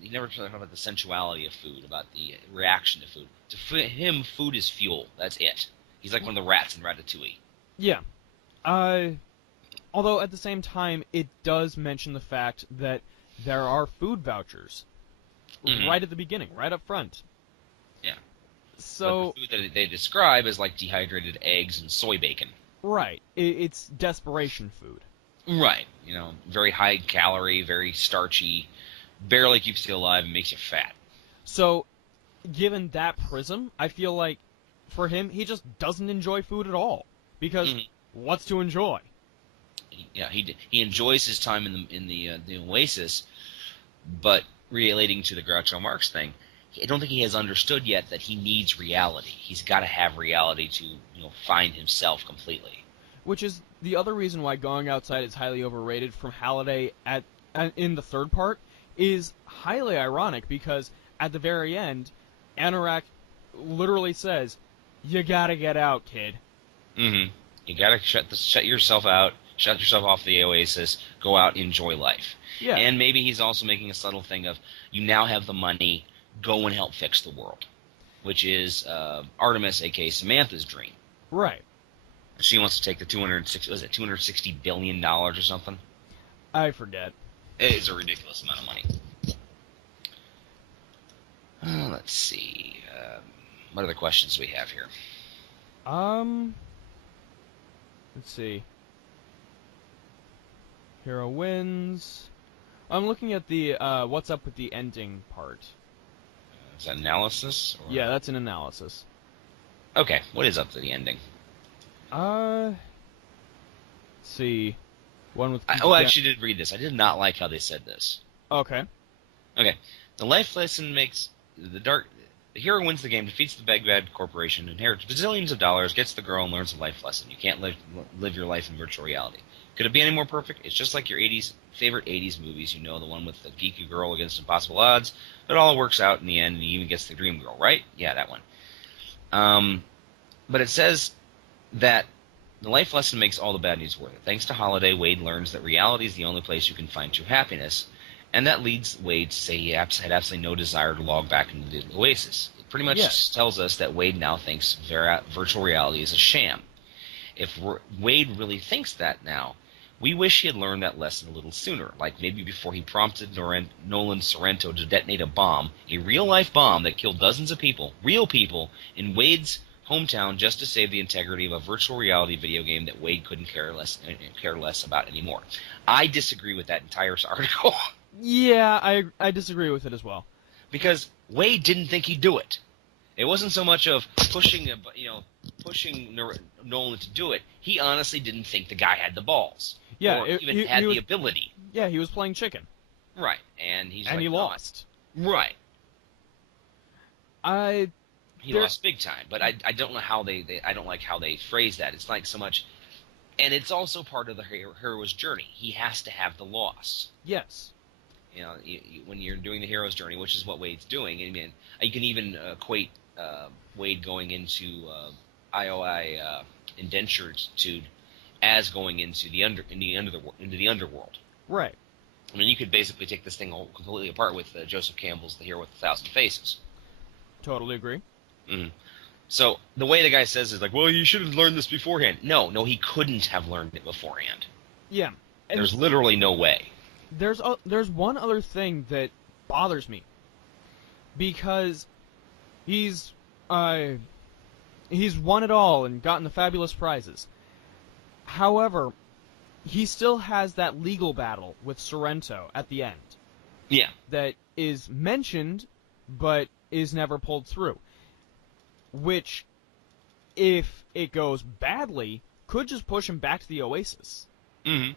he never talks about the sensuality of food, about the reaction to food. To him, food is fuel. That's it. He's like one of the rats in Ratatouille. Yeah. Although at the same time, it does mention the fact that there are food vouchers right at the beginning, right up front. Yeah. So but the food that they describe is like dehydrated eggs and soy bacon. Right. It's desperation food. Right. Very high calorie, very starchy, barely keeps you alive and makes you fat. So, given that prism, I feel like for him, he just doesn't enjoy food at all. Because what's to enjoy? Yeah, he enjoys his time in the Oasis, but relating to the Groucho Marx thing, I don't think he has understood yet that he needs reality. He's got to have reality to find himself completely. Which is the other reason why Going Outside is highly overrated from Halliday in the third part is highly ironic because at the very end, Anorak literally says, "You gotta get out, kid." Mm-hmm. You gotta shut yourself out, shut yourself off the Oasis, go out, enjoy life. Yeah. And maybe he's also making a subtle thing of, you now have the money, go and help fix the world, which is Artemis, aka Samantha's dream. Right. She wants to take the $260 billion or something? I forget. It is a ridiculous amount of money. Let's see. What other questions do we have here? Let's see. Hero wins. I'm looking at the what's up with the ending part. Is that analysis? Or... Yeah, that's an analysis. Okay, what is up to the ending? Let's see. One with. I actually did read this. I did not like how they said this. Okay. Okay. The life lesson makes the hero wins the game, defeats the Baghdad Corporation, inherits bazillions of dollars, gets the girl, and learns a life lesson. You can't live your life in virtual reality. Could it be any more perfect? It's just like your favorite 80s movies, the one with the geeky girl against impossible odds. It all works out in the end, and he even gets the dream girl, right? Yeah, that one. But it says that the life lesson makes all the bad news worth it. Thanks to Holiday, Wade learns that reality is the only place you can find true happiness, and that leads Wade to say he had absolutely no desire to log back into the Oasis. It pretty much tells us that Wade now thinks virtual reality is a sham. If Wade really thinks that now, we wish he had learned that lesson a little sooner, like maybe before he prompted Nolan Sorrento to detonate a real-life bomb that killed dozens of people, real people, in Wade's hometown just to save the integrity of a virtual reality video game that Wade couldn't care less about anymore. I disagree with that entire article. Yeah, I disagree with it as well. Because Wade didn't think he'd do it. It wasn't so much of pushing Nolan to do it. He honestly didn't think the guy had the balls. Yeah, or even had the ability. Yeah, he was playing chicken. Right, and he lost. Right. He There- lost big time, but I don't know how I don't like how they phrase that. It's like so much, and it's also part of the hero's journey. He has to have the loss. Yes. When you're doing the hero's journey, which is what Wade's doing. I mean, you can even equate Wade going into IOI indentured as going into the underworld. Right. I mean, you could basically take this thing all completely apart with Joseph Campbell's The Hero with a Thousand Faces. Totally agree. Mm-hmm. So the way the guy says is like, well, you should have learned this beforehand. No, he couldn't have learned it beforehand. Yeah. And There's literally no way. There's one other thing that bothers me, because he's won it all and gotten the fabulous prizes. However, he still has that legal battle with Sorrento at the end. Yeah. That is mentioned, but is never pulled through. Which, if it goes badly, could just push him back to the Oasis. Mm-hmm.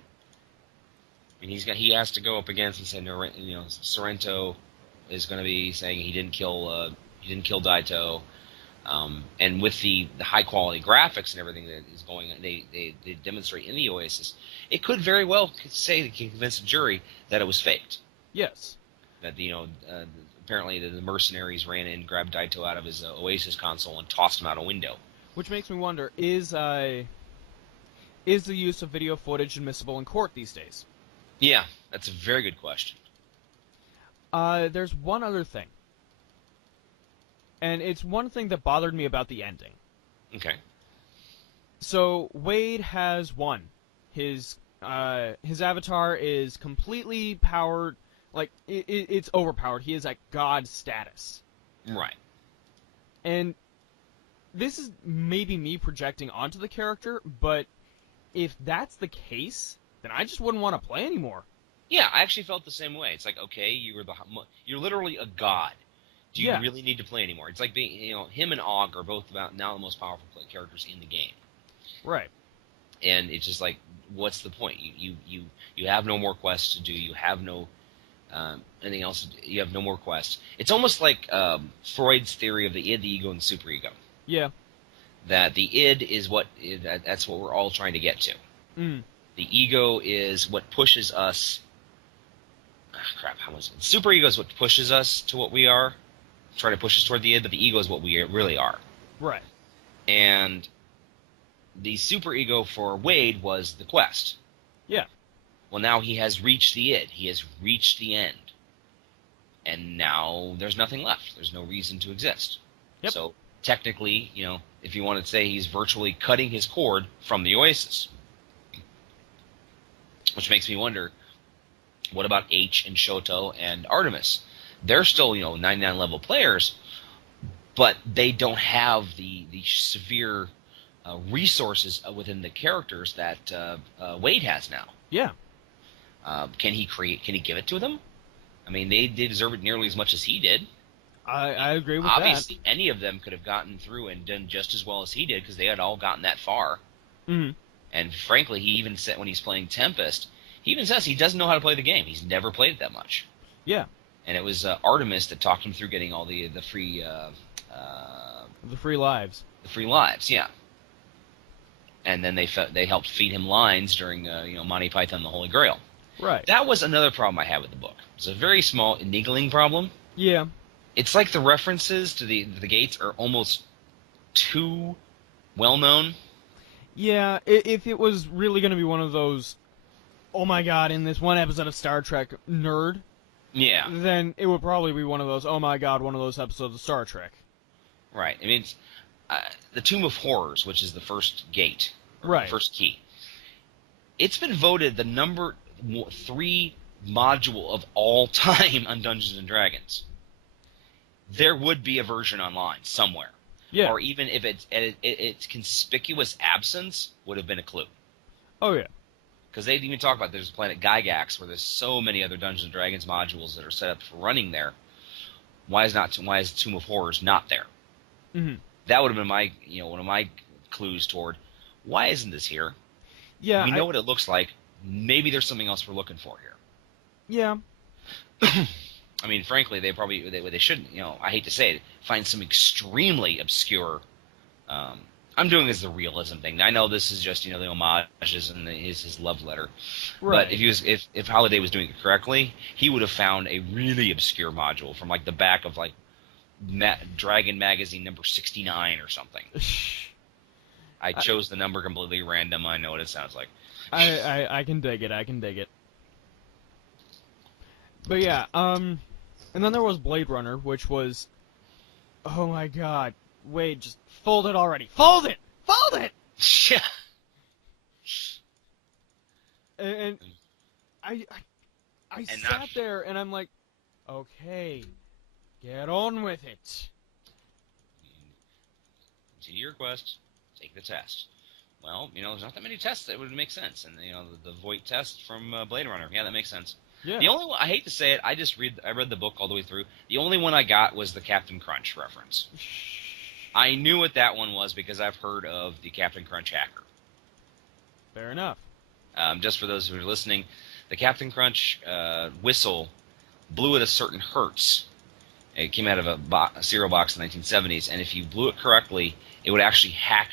And he has to go up against and say, Sorrento is going to be saying he didn't kill Daito, and with the high quality graphics and everything that is going on, they demonstrate in the Oasis, it could very well convince a jury that it was faked. Yes. That apparently the mercenaries ran in, grabbed Daito out of his Oasis console and tossed him out a window. Which makes me wonder: is the use of video footage admissible in court these days? Yeah, that's a very good question. There's one other thing. And it's one thing that bothered me about the ending. Okay. So, Wade has won. His avatar is completely powered, like, it's overpowered. He is at god status. Right. And this is maybe me projecting onto the character, but if that's the case, then I just wouldn't want to play anymore. Yeah, I actually felt the same way. It's like, okay, you're literally a god. Do you really need to play anymore? It's like being, him and Og are both about now the most powerful characters in the game. Right. And it's just like, what's the point? You have no more quests to do. You have no anything else. You have no more quests. It's almost like Freud's theory of the id, the ego, and the superego. Yeah. That the id is that's what we're all trying to get to. Mm. The ego is what pushes us. How was it? The superego is what pushes us to what we are, trying to push us toward the id, but the ego is what we really are. Right. And the superego for Wade was the quest. Yeah. Well, now he has reached the id. He has reached the end. And now there's nothing left. There's no reason to exist. Yep. So technically, if you want to say, he's virtually cutting his cord from the Oasis. Which makes me wonder, what about H and Shoto and Artemis? They're still, 99 level players, but they don't have the severe resources within the characters that Wade has now. Yeah. Can he give it to them? I mean, they deserve it nearly as much as he did. I agree with Obviously, that. any of them could have gotten through and done just as well as he did, because they had all gotten that far. Mm-hmm. And frankly, he even said when he's playing Tempest, he even says he doesn't know how to play the game. He's never played it that much. Yeah. and it was Artemis that talked him through getting all the free The free lives. the free lives. Yeah. And then they helped feed him lines during Monty Python and the Holy Grail. Right. That was another problem I had with the book. It's a very small, niggling problem. Yeah. It's like the references to the gates are almost too well known. Yeah, if it was really going to be one of those, oh my god, in this one episode of Star Trek, nerd, Yeah. then it would probably be one of those, oh my god, one of those episodes of Star Trek. Right. I mean, it's, the Tomb of Horrors, which is the first gate, or Right. the first key. It's been voted the number 3 module of all time on Dungeons and Dragons. There would be a version online somewhere. Yeah. Or even if its conspicuous absence would have been a clue. Oh yeah. Because they even talk about there's a planet Gygax where there's so many other Dungeons and Dragons modules that are set up for running there. Why is Tomb of Horrors not there? Mm-hmm. That would have been my one of my clues toward why isn't this here? Yeah. We know what it looks like. Maybe there's something else we're looking for here. Yeah. I mean, frankly, they should, I hate to say it, find some extremely obscure. I'm doing this as a realism thing. I know this is just the homages and his love letter. Right. But if Holiday was doing it correctly, he would have found a really obscure module from like the back of like Dragon Magazine number 69 or something. I chose the number completely random. I know what it sounds like. I can dig it. I can dig it. But yeah, and then there was Blade Runner, which was, oh my god, wait, just fold it already, fold it, fold it. Yeah. And I sat there and I'm like, okay, get on with it. Continue your quest. Take the test. Well, there's not that many tests that would make sense, and the Voight test from Blade Runner, yeah, that makes sense. Yeah. The only one, I hate to say it, I read the book all the way through. The only one I got was the Captain Crunch reference. I knew what that one was because I've heard of the Captain Crunch hacker. Fair enough. Just for those who are listening, the Captain Crunch whistle blew at a certain hertz. It came out of a cereal box in the 1970s, and if you blew it correctly, it would actually hack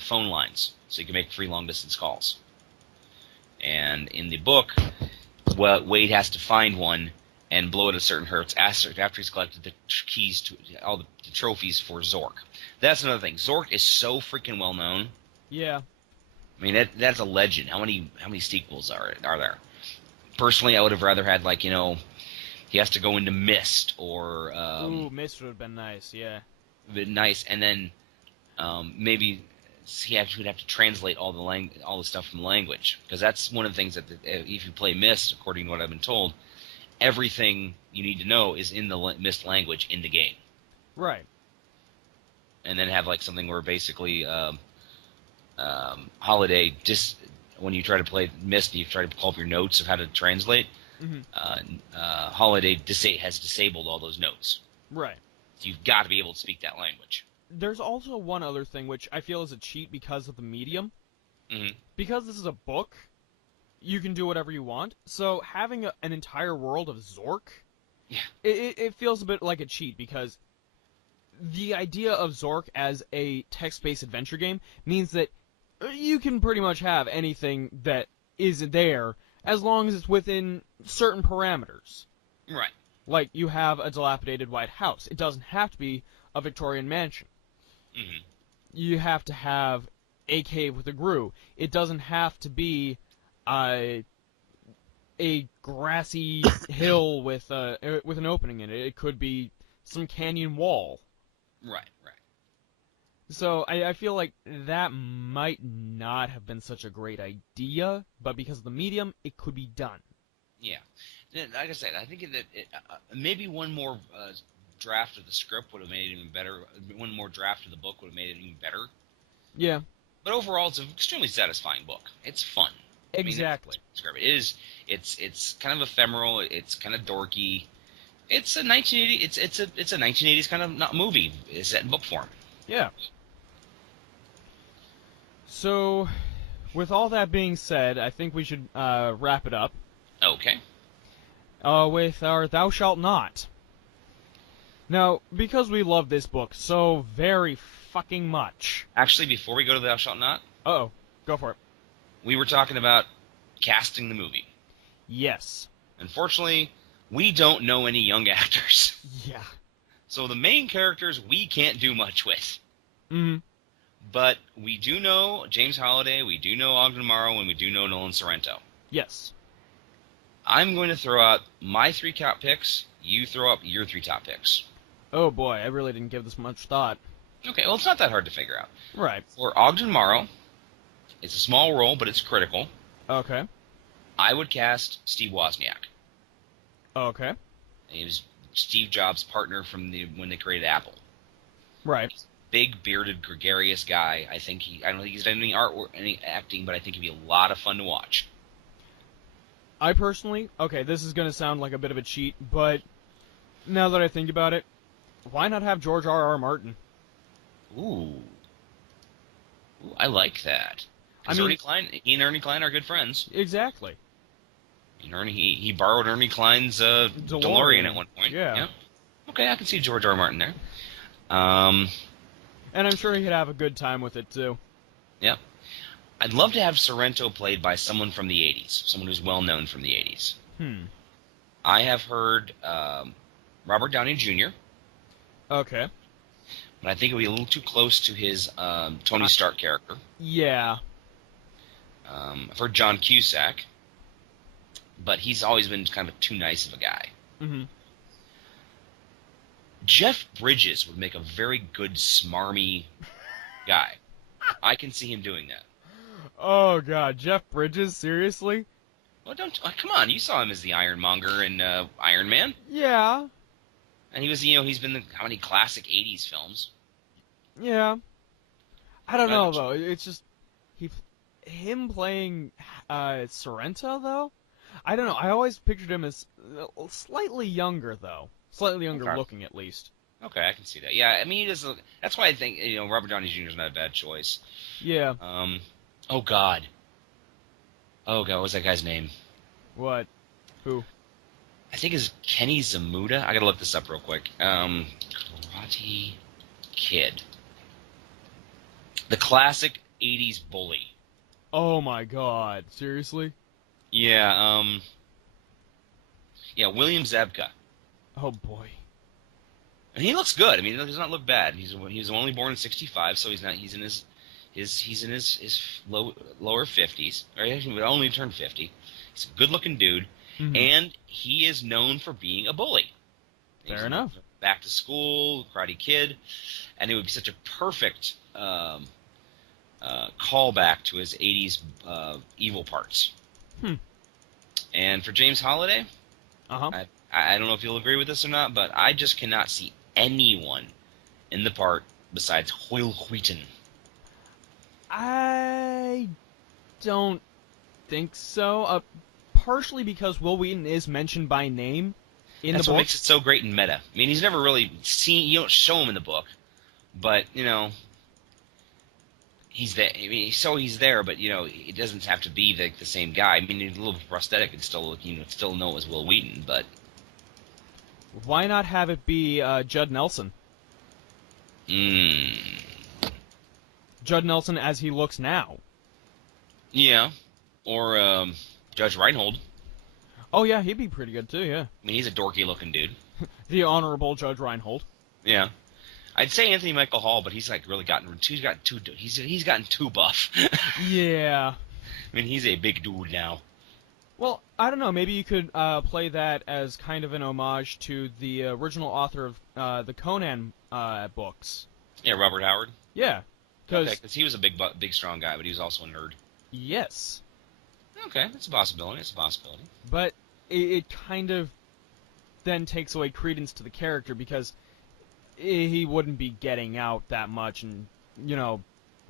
phone lines, so you can make free long-distance calls. And in the book, Wade has to find one and blow it at a certain hertz after he's collected the keys to all the trophies for Zork. That's another thing. Zork is so freaking well known. Yeah. I mean, that's a legend. How many sequels are there? Personally, I would have rather had he has to go into Mist or Ooh, Mist would have been nice. Yeah. Been nice, and then maybe he would have to translate all the stuff from language, because that's one of the things that if you play Mist, according to what I've been told, everything you need to know is in the Mist language in the game. Right. And then have something where basically Holiday when you try to play Mist, you try to pull up your notes of how to translate. Mm-hmm. Holiday has disabled all those notes. Right. So you've got to be able to speak that language. There's also one other thing which I feel is a cheat because of the medium. Mm-hmm. Because this is a book, you can do whatever you want. So having an entire world of Zork, yeah, it feels a bit like a cheat, because the idea of Zork as a text-based adventure game means that you can pretty much have anything that is there as long as it's within certain parameters. Right. Like, you have a dilapidated White House. It doesn't have to be a Victorian mansion. Mm-hmm. You have to have a cave with a grue. It doesn't have to be a grassy hill with an opening in it. It could be some canyon wall. Right. So I feel like that might not have been such a great idea, but because of the medium, it could be done. Yeah. Like I said, I think that maybe one more draft of the script would have made it even better. One more draft of the book would have made it even better. Yeah. But overall, it's an extremely satisfying book. It's fun. Exactly. I mean, it's kind of ephemeral. It's kind of dorky. It's a 1980. It's a 1980s kind of not movie. It's set in book form. Yeah. So, with all that being said, I think we should wrap it up. Okay. with our Thou Shalt Not. Now, because we love this book so very fucking much... Actually, before we go to Thou Shalt Not... Uh-oh. Go for it. We were talking about casting the movie. Yes. Unfortunately, we don't know any young actors. Yeah. So the main characters we can't do much with. Mm-hmm. But we do know James Holliday, we do know Ogden Morrow, and we do know Nolan Sorrento. Yes. I'm going to throw out my 3 top picks. You throw up your 3 top picks. Oh boy, I really didn't give this much thought. Okay, well, it's not that hard to figure out. Right. For Ogden Morrow, it's a small role, but it's critical. Okay. I would cast Steve Wozniak. Okay. He was Steve Jobs' partner from when they created Apple. Right. Big, bearded, gregarious guy. I don't think he's done any art or any acting, but I think he'd be a lot of fun to watch. I personally, okay, this is going to sound like a bit of a cheat, but now that I think about it, why not have George R.R. Martin? Ooh, I like that. I mean, he and Ernie Klein are good friends. Exactly. And he borrowed Ernie Klein's DeLorean at one point. Yeah. Okay, I can see George R. R. Martin there. And I'm sure he'd have a good time with it, too. Yeah. I'd love to have Sorrento played by someone from the 80s, someone who's well-known from the 80s. I have heard Robert Downey Jr., Okay. but I think it would be a little too close to his Tony Stark character. Yeah. I've heard John Cusack, but he's always been kind of too nice of a guy. Mm-hmm. Jeff Bridges would make a very good, smarmy guy. I can see him doing that. Oh, God. Jeff Bridges? Seriously? Well, come on. You saw him as the Ironmonger in Iron Man. Yeah. And he's been in how many classic 80s films? Yeah. I don't know, though. It's just... him playing Sorrento, though? I don't know. I always pictured him as slightly younger, though. Slightly younger looking, at least. Okay, I can see that. Yeah, I mean, that's why I think Robert Downey Jr. is not a bad choice. Yeah. Oh God, what was that guy's name? What? Who? I think it's Kenny Zamuda. I gotta look this up real quick. Karate Kid. The classic 80s bully. Oh my God. Seriously? Yeah, William Zabka. Oh boy. And he looks good. I mean, he does not look bad. He was only born in '65, so he's in his lower 50s. Or he would only turn 50. He's a good-looking dude, and he is known for being a bully. Fair enough. Back to School, Karate Kid, and it would be such a perfect callback to his 80s evil parts. And for James Holliday, I don't know if you'll agree with this or not, but I just cannot see anyone in the part besides Hoyle Wheaton. I don't think so. Partially because Will Wheaton is mentioned by name in the book. That's what makes it so great in meta. I mean, he's never really seen. You don't show him in the book, but he's there. I mean, he's there, but it doesn't have to be the same guy. I mean, a little prosthetic and still still know it was Will Wheaton, but. Why not have it be Judd Nelson? Judd Nelson as he looks now. Yeah. Or Judge Reinhold. Oh, yeah, he'd be pretty good, too, yeah. I mean, he's a dorky-looking dude. The Honorable Judge Reinhold. Yeah. I'd say Anthony Michael Hall, but he's really gotten too buff. Yeah. I mean, he's a big dude now. Well, I don't know. Maybe you could play that as kind of an homage to the original author of the Conan books. Yeah, Robert Howard. Yeah, because he was a big, strong guy, but he was also a nerd. Yes. Okay, that's a possibility. But it kind of then takes away credence to the character because he wouldn't be getting out that much and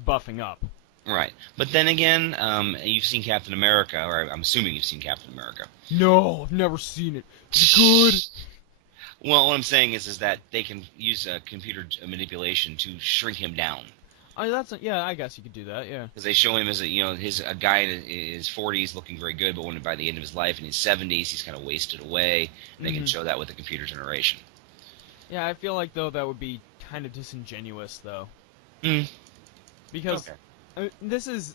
buffing up. Right. But then again, you've seen Captain America, or I'm assuming you've seen Captain America. No, I've never seen it. Is it good? Well, what I'm saying is that they can use computer manipulation to shrink him down. Yeah, I guess you could do that. Yeah. Because they show him as a guy in his 40s looking very good, but when by the end of his life in his 70s, he's kind of wasted away, and they can show that with the computer generation. Yeah, I feel like though that would be kind of disingenuous though. Mm. Because this is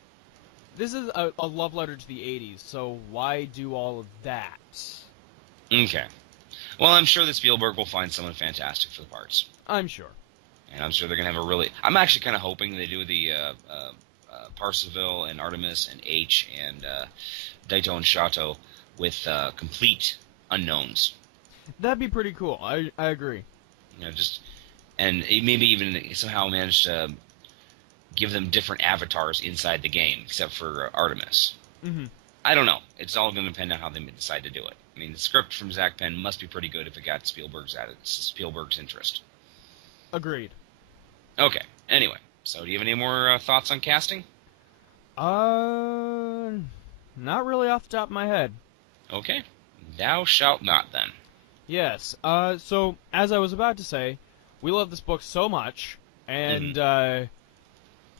a love letter to the 80s, so why do all of that? Okay. Well, I'm sure that Spielberg will find someone fantastic for the parts. I'm sure. And I'm sure they're going to have a really... I'm actually kind of hoping they do the Parsifal and Artemis and H and Daito and Shato with complete unknowns. That'd be pretty cool. I agree. And maybe even somehow manage to give them different avatars inside the game, except for Artemis. Mm-hmm. I don't know. It's all going to depend on how they decide to do it. I mean, the script from Zach Penn must be pretty good if it got Spielberg's interest. Agreed. Okay. Anyway, so do you have any more thoughts on casting? Not really off the top of my head. Okay. Thou shalt not, then. Yes. So, as I was about to say, we love this book so much, and,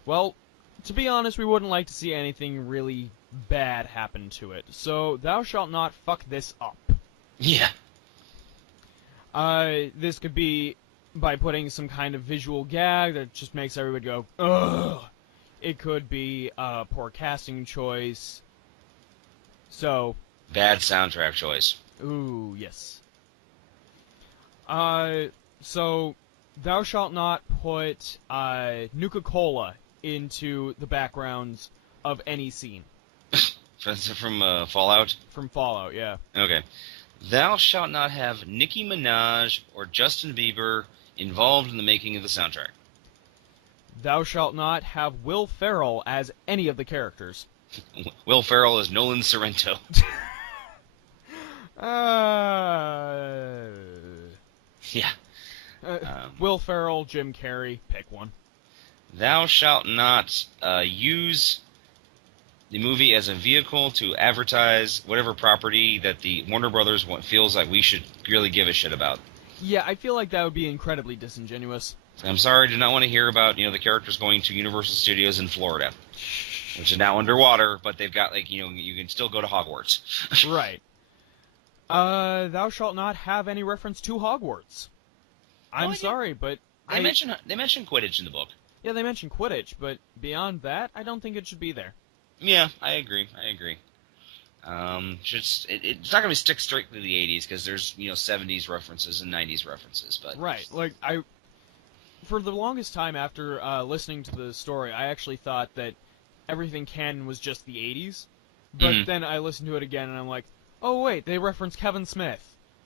well, to be honest, we wouldn't like to see anything really bad happen to it. So, thou shalt not fuck this up. Yeah. This could be by putting some kind of visual gag that just makes everybody go, ugh. It could be a poor casting choice. So... Bad soundtrack choice. Ooh, yes. So, thou shalt not put, Nuka-Cola into the backgrounds of any scene. From Fallout? From Fallout, yeah. Okay. Thou shalt not have Nicki Minaj or Justin Bieber involved in the making of the soundtrack. Thou shalt not have Will Ferrell as any of the characters. Will Ferrell as Nolan Sorrento. Yeah. Will Ferrell, Jim Carrey, pick one. Thou shalt not use the movie as a vehicle to advertise whatever property that the Warner Brothers feels like we should really give a shit about. Yeah, I feel like that would be incredibly disingenuous. I'm sorry, I did not want to hear about the characters going to Universal Studios in Florida, which is now underwater, but they've got you can still go to Hogwarts. Right. Thou shalt not have any reference to Hogwarts. I'm sorry, but they mention Quidditch in the book. Yeah, they mention Quidditch, but beyond that, I don't think it should be there. Yeah, I agree. It's not going to stick strictly to the 80s because there's 70s references and 90s references, but right. Like for the longest time after listening to the story, I actually thought that everything canon was just the 80s, but then I listened to it again and I'm like, oh wait, they reference Kevin Smith,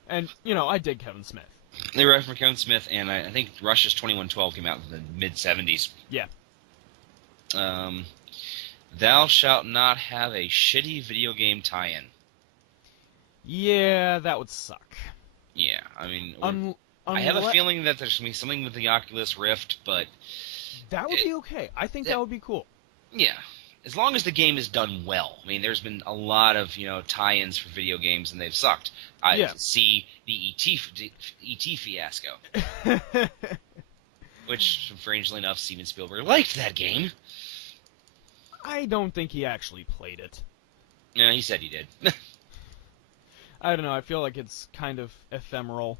and I dig Kevin Smith. They reference Kevin Smith, and I think Rush's 2112 came out in the mid 70s. Yeah. Thou shalt not have a shitty video game tie-in. Yeah, that would suck. Yeah, I mean, I have a feeling that there's going to be something with the Oculus Rift, but... That would be okay. I think that would be cool. Yeah, as long as the game is done well. I mean, there's been a lot of, tie-ins for video games, and they've sucked. See the E.T. fiasco. Which, strangely enough, Steven Spielberg liked that game. I don't think he actually played it. No, he said he did. I don't know, I feel like it's kind of ephemeral.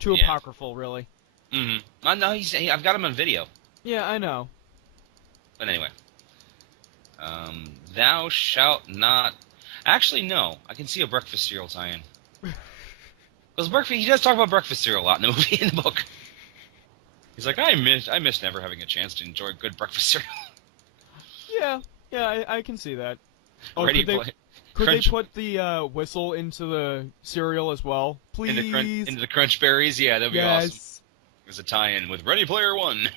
Too apocryphal, really. Mm-hmm. No, I've got him on video. Yeah, I know. But anyway. Thou shalt not... Actually, no. I can see a breakfast cereal tie-in. Because he does talk about breakfast cereal a lot in the movie, in the book. He's like, I miss never having a chance to enjoy good breakfast cereal. Yeah, I can see that. Oh, could they put the whistle into the cereal as well? Please? Into the Crunch Berries? Yeah, that'd be awesome. There's a tie-in with Ready Player One.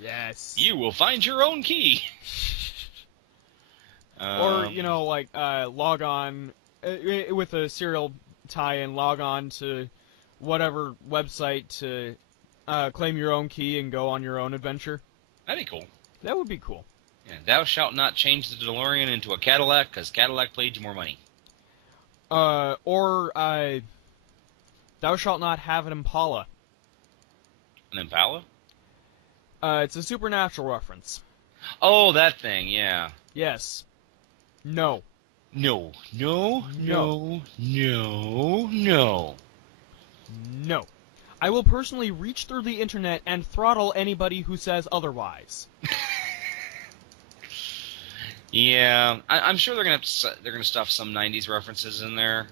Yes. You will find your own key. Or, log on, with a serial tie-in, log on to whatever website to claim your own key and go on your own adventure. That'd be cool. That would be cool. Yeah, thou shalt not change the DeLorean into a Cadillac, because Cadillac paid you more money. Or thou shalt not have an Impala. An Impala? It's a Supernatural reference. Oh, that thing, yeah. Yes. No. No. No. No. No. No. No. I will personally reach through the internet and throttle anybody who says otherwise. Yeah, I'm sure they're gonna stuff some '90s references in there,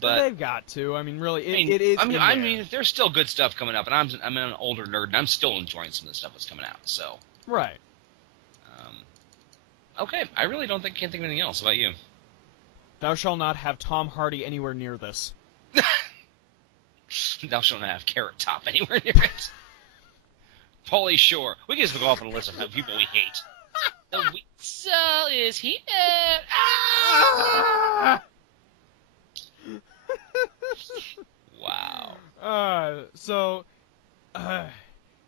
but They've got to. I mean, really, I mean, it is. I mean, there's still good stuff coming up, and I'm an older nerd, and I'm still enjoying some of the stuff that's coming out. So, right. Okay, I really can't think of anything else. How about you? Thou shalt not have Tom Hardy anywhere near this. Thou shalt not have Carrot Top anywhere near it. Pauly Shore. We can just go off on a list of people we hate. The weasel is here. Ah! Wow.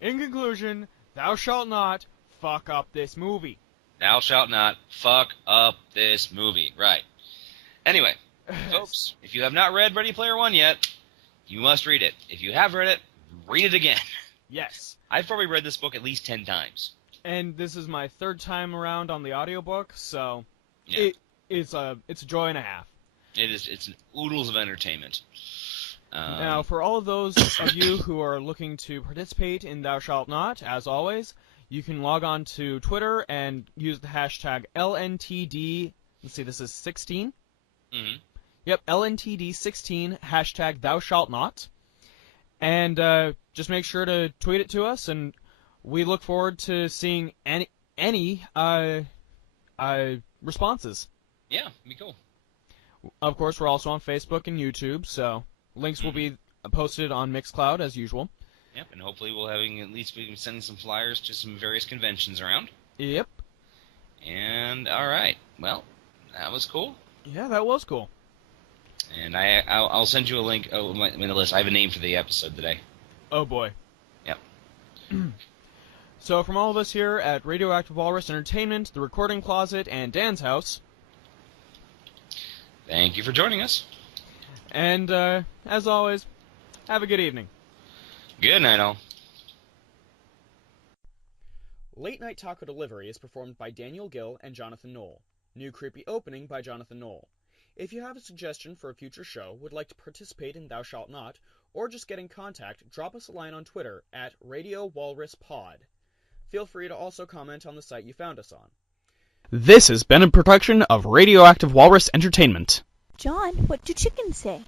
In conclusion, thou shalt not fuck up this movie. Thou shalt not fuck up this movie. Right. Anyway, folks, if you have not read Ready Player One yet, you must read it. If you have read it, read it again. Yes. I've probably read this book at least 10 times. And this is my third time around on the audiobook, so Yeah. it's a joy and a half. It's oodles of entertainment. Now, for all of those of you who are looking to participate in Thou Shalt Not, as always, you can log on to Twitter and use the hashtag LNTD. Let's see, this is 16? Mm-hmm. Yep, LNTD16, hashtag Thou Shalt Not. And just make sure to tweet it to us, and we look forward to seeing any responses. Yeah, it'd be cool. Of course, we're also on Facebook and YouTube, so links will be posted on Mixcloud as usual. Yep, and hopefully at least be sending some flyers to some various conventions around. Yep. And all right, well, that was cool. Yeah, that was cool. And I'll send you a link. Oh, my list. I have a name for the episode today. Oh boy. Yep. So from all of us here at Radioactive Walrus Entertainment, The Recording Closet, and Dan's House. Thank you for joining us. And as always, have a good evening. Good night, all. Late Night Taco Delivery is performed by Daniel Gill and Jonathan Knoll. New creepy opening by Jonathan Knoll. If you have a suggestion for a future show, would like to participate in Thou Shalt Not, or just get in contact, drop us a line on Twitter at Radio Walrus Pod. Feel free to also comment on the site you found us on. This has been a production of Radioactive Walrus Entertainment. John, what do chickens say?